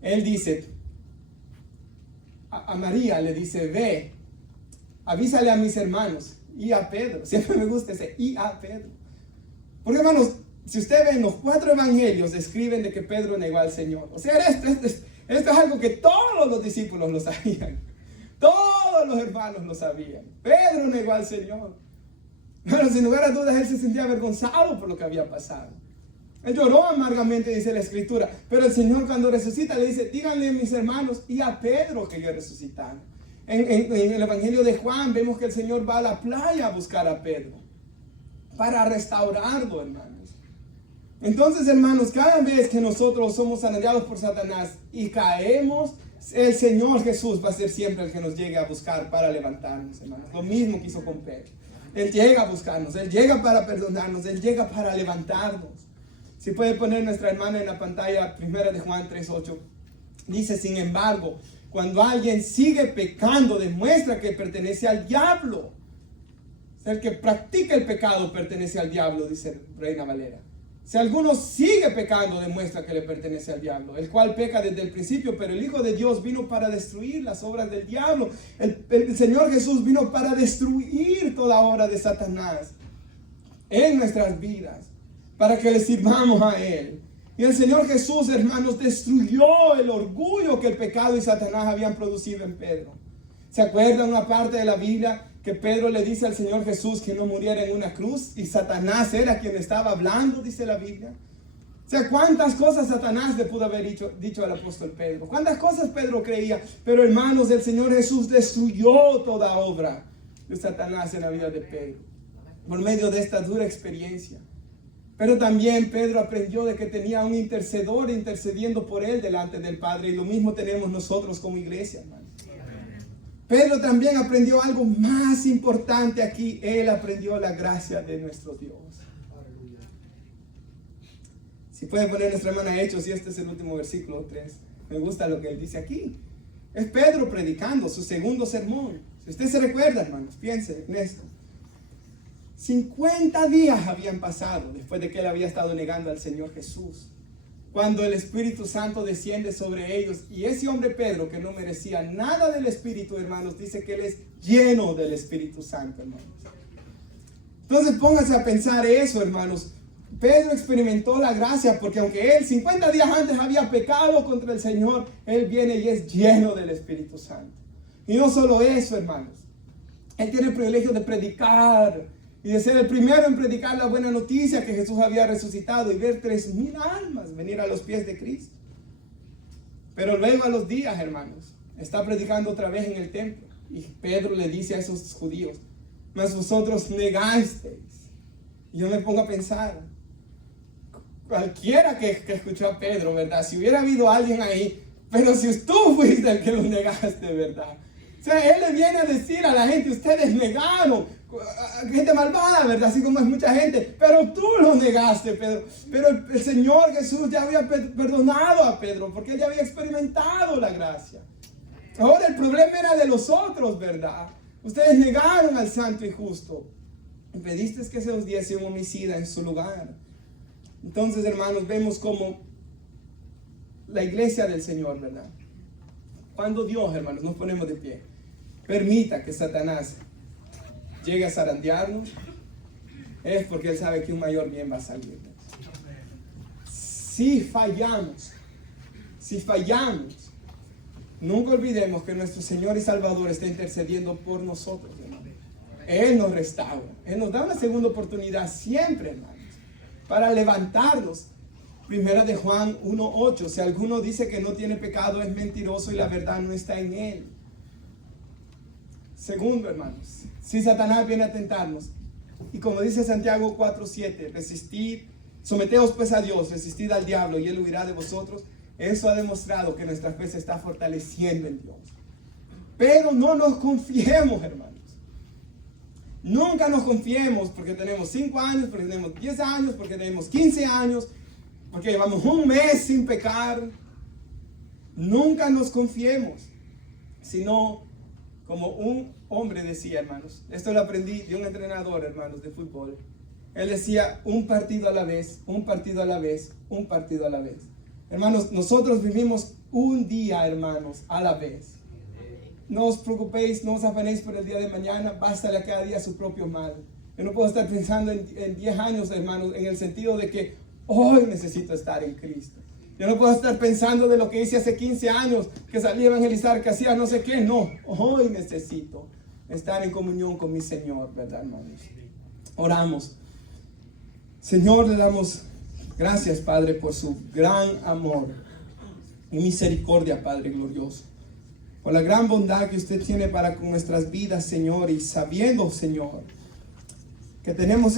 Él dice, a María le dice, ve, avísale a mis hermanos. Y a Pedro, siempre me gusta ese y a Pedro. Porque, hermanos, si usted ve en los 4 evangelios, describen de que Pedro negó al Señor. O sea, esto es algo que todos los discípulos lo sabían. Todos los hermanos lo sabían. Pedro negó al Señor. Pero sin lugar a dudas, él se sentía avergonzado por lo que había pasado. Él lloró amargamente, dice la Escritura. Pero el Señor, cuando resucita, le dice, díganle a mis hermanos y a Pedro que yo he resucitado. En el Evangelio de Juan vemos que el Señor va a la playa a buscar a Pedro para restaurarlo, hermanos. Entonces, hermanos, cada vez que nosotros somos zarandeados por Satanás y caemos, el Señor Jesús va a ser siempre el que nos llegue a buscar para levantarnos, hermanos. Lo mismo que hizo con Pedro. Él llega a buscarnos, Él llega para perdonarnos, Él llega para levantarnos. Si puede poner nuestra hermana en la pantalla, 1 de Juan 3:8. Dice, sin embargo, cuando alguien sigue pecando, demuestra que pertenece al diablo. O sea, el que practica el pecado pertenece al diablo, dice Reina Valera. Si alguno sigue pecando, demuestra que le pertenece al diablo, el cual peca desde el principio, pero el Hijo de Dios vino para destruir las obras del diablo. El Señor Jesús vino para destruir toda obra de Satanás en nuestras vidas, para que le sirvamos a Él. Y el Señor Jesús, hermanos, destruyó el orgullo que el pecado y Satanás habían producido en Pedro. ¿Se acuerdan una parte de la Biblia que Pedro le dice al Señor Jesús que no muriera en una cruz? Y Satanás era quien estaba hablando, dice la Biblia. O sea, cuántas cosas Satanás le pudo haber dicho al apóstol Pedro. Cuántas cosas Pedro creía. Pero hermanos, el Señor Jesús destruyó toda obra de Satanás en la vida de Pedro, por medio de esta dura experiencia. Pero también Pedro aprendió de que tenía un intercedor intercediendo por él delante del Padre. Y lo mismo tenemos nosotros como iglesia, hermanos. Pedro también aprendió algo más importante aquí. Él aprendió la gracia de nuestro Dios. Si pueden poner nuestra hermana Hechos, y este es el último versículo 3. Me gusta lo que él dice aquí. Es Pedro predicando su segundo sermón. Si usted se recuerda, hermanos, piense en esto. 50 días habían pasado después de que él había estado negando al Señor Jesús, cuando el Espíritu Santo desciende sobre ellos. Y ese hombre Pedro, que no merecía nada del Espíritu, hermanos, dice que él es lleno del Espíritu Santo, hermanos. Entonces pónganse a pensar eso, hermanos. Pedro experimentó la gracia porque aunque él 50 días antes había pecado contra el Señor, él viene y es lleno del Espíritu Santo. Y no solo eso, hermanos. Él tiene el privilegio de predicar y de ser el primero en predicar la buena noticia que Jesús había resucitado y ver 3,000 almas venir a los pies de Cristo. Pero luego a los días, hermanos, está predicando otra vez en el templo. Y Pedro le dice a esos judíos: mas vosotros negasteis. Y yo me pongo a pensar, cualquiera que escuchó a Pedro, ¿verdad? Si hubiera habido alguien ahí, pero si tú fuiste el que lo negaste, ¿verdad? O sea, él le viene a decir a la gente: ustedes negaron. Gente malvada, ¿verdad? Así como es mucha gente. Pero tú lo negaste, Pedro. Pero el Señor Jesús ya había perdonado a Pedro, porque él ya había experimentado la gracia. Ahora el problema era de los otros, ¿verdad? Ustedes negaron al santo y justo. Y pediste que se os diese un homicida en su lugar. Entonces, hermanos, vemos como la iglesia del Señor, ¿verdad? Cuando Dios, hermanos, nos ponemos de pie, permita que Satanás llegue a zarandearnos, es porque Él sabe que un mayor bien va a salir. Si fallamos, nunca olvidemos que nuestro Señor y Salvador está intercediendo por nosotros, hermanos. Él nos restaura, Él nos da una segunda oportunidad siempre, hermanos, para levantarnos. Primera de Juan 1:8, si alguno dice que no tiene pecado, es mentiroso y la verdad no está en él. Segundo, hermanos, si Satanás viene a tentarnos, y como dice Santiago 4:7, resistid, someteos pues a Dios, resistid al diablo y él huirá de vosotros. Eso ha demostrado que nuestra fe se está fortaleciendo en Dios. Pero no nos confiemos, hermanos. Nunca nos confiemos porque tenemos 5 años, porque tenemos 10 años, porque tenemos 15 años, porque llevamos un mes sin pecar. Nunca nos confiemos, sino como un hombre decía, hermanos. Esto lo aprendí de un entrenador, hermanos, de fútbol. Él decía: un partido a la vez, un partido a la vez, un partido a la vez. Hermanos, nosotros vivimos un día, hermanos, a la vez. No os preocupéis, no os afanéis por el día de mañana, bástale a cada día su propio mal. Yo no puedo estar pensando en 10 años, hermanos, en el sentido de que hoy necesito estar en Cristo. Yo no puedo estar pensando de lo que hice hace 15 años, que salí a evangelizar, que hacía no sé qué. No, hoy necesito estar en comunión con mi Señor, ¿verdad, hermanos? Oramos. Señor, le damos gracias, Padre, por su gran amor y misericordia, Padre glorioso. Por la gran bondad que usted tiene para con nuestras vidas, Señor, y sabiendo, Señor, que tenemos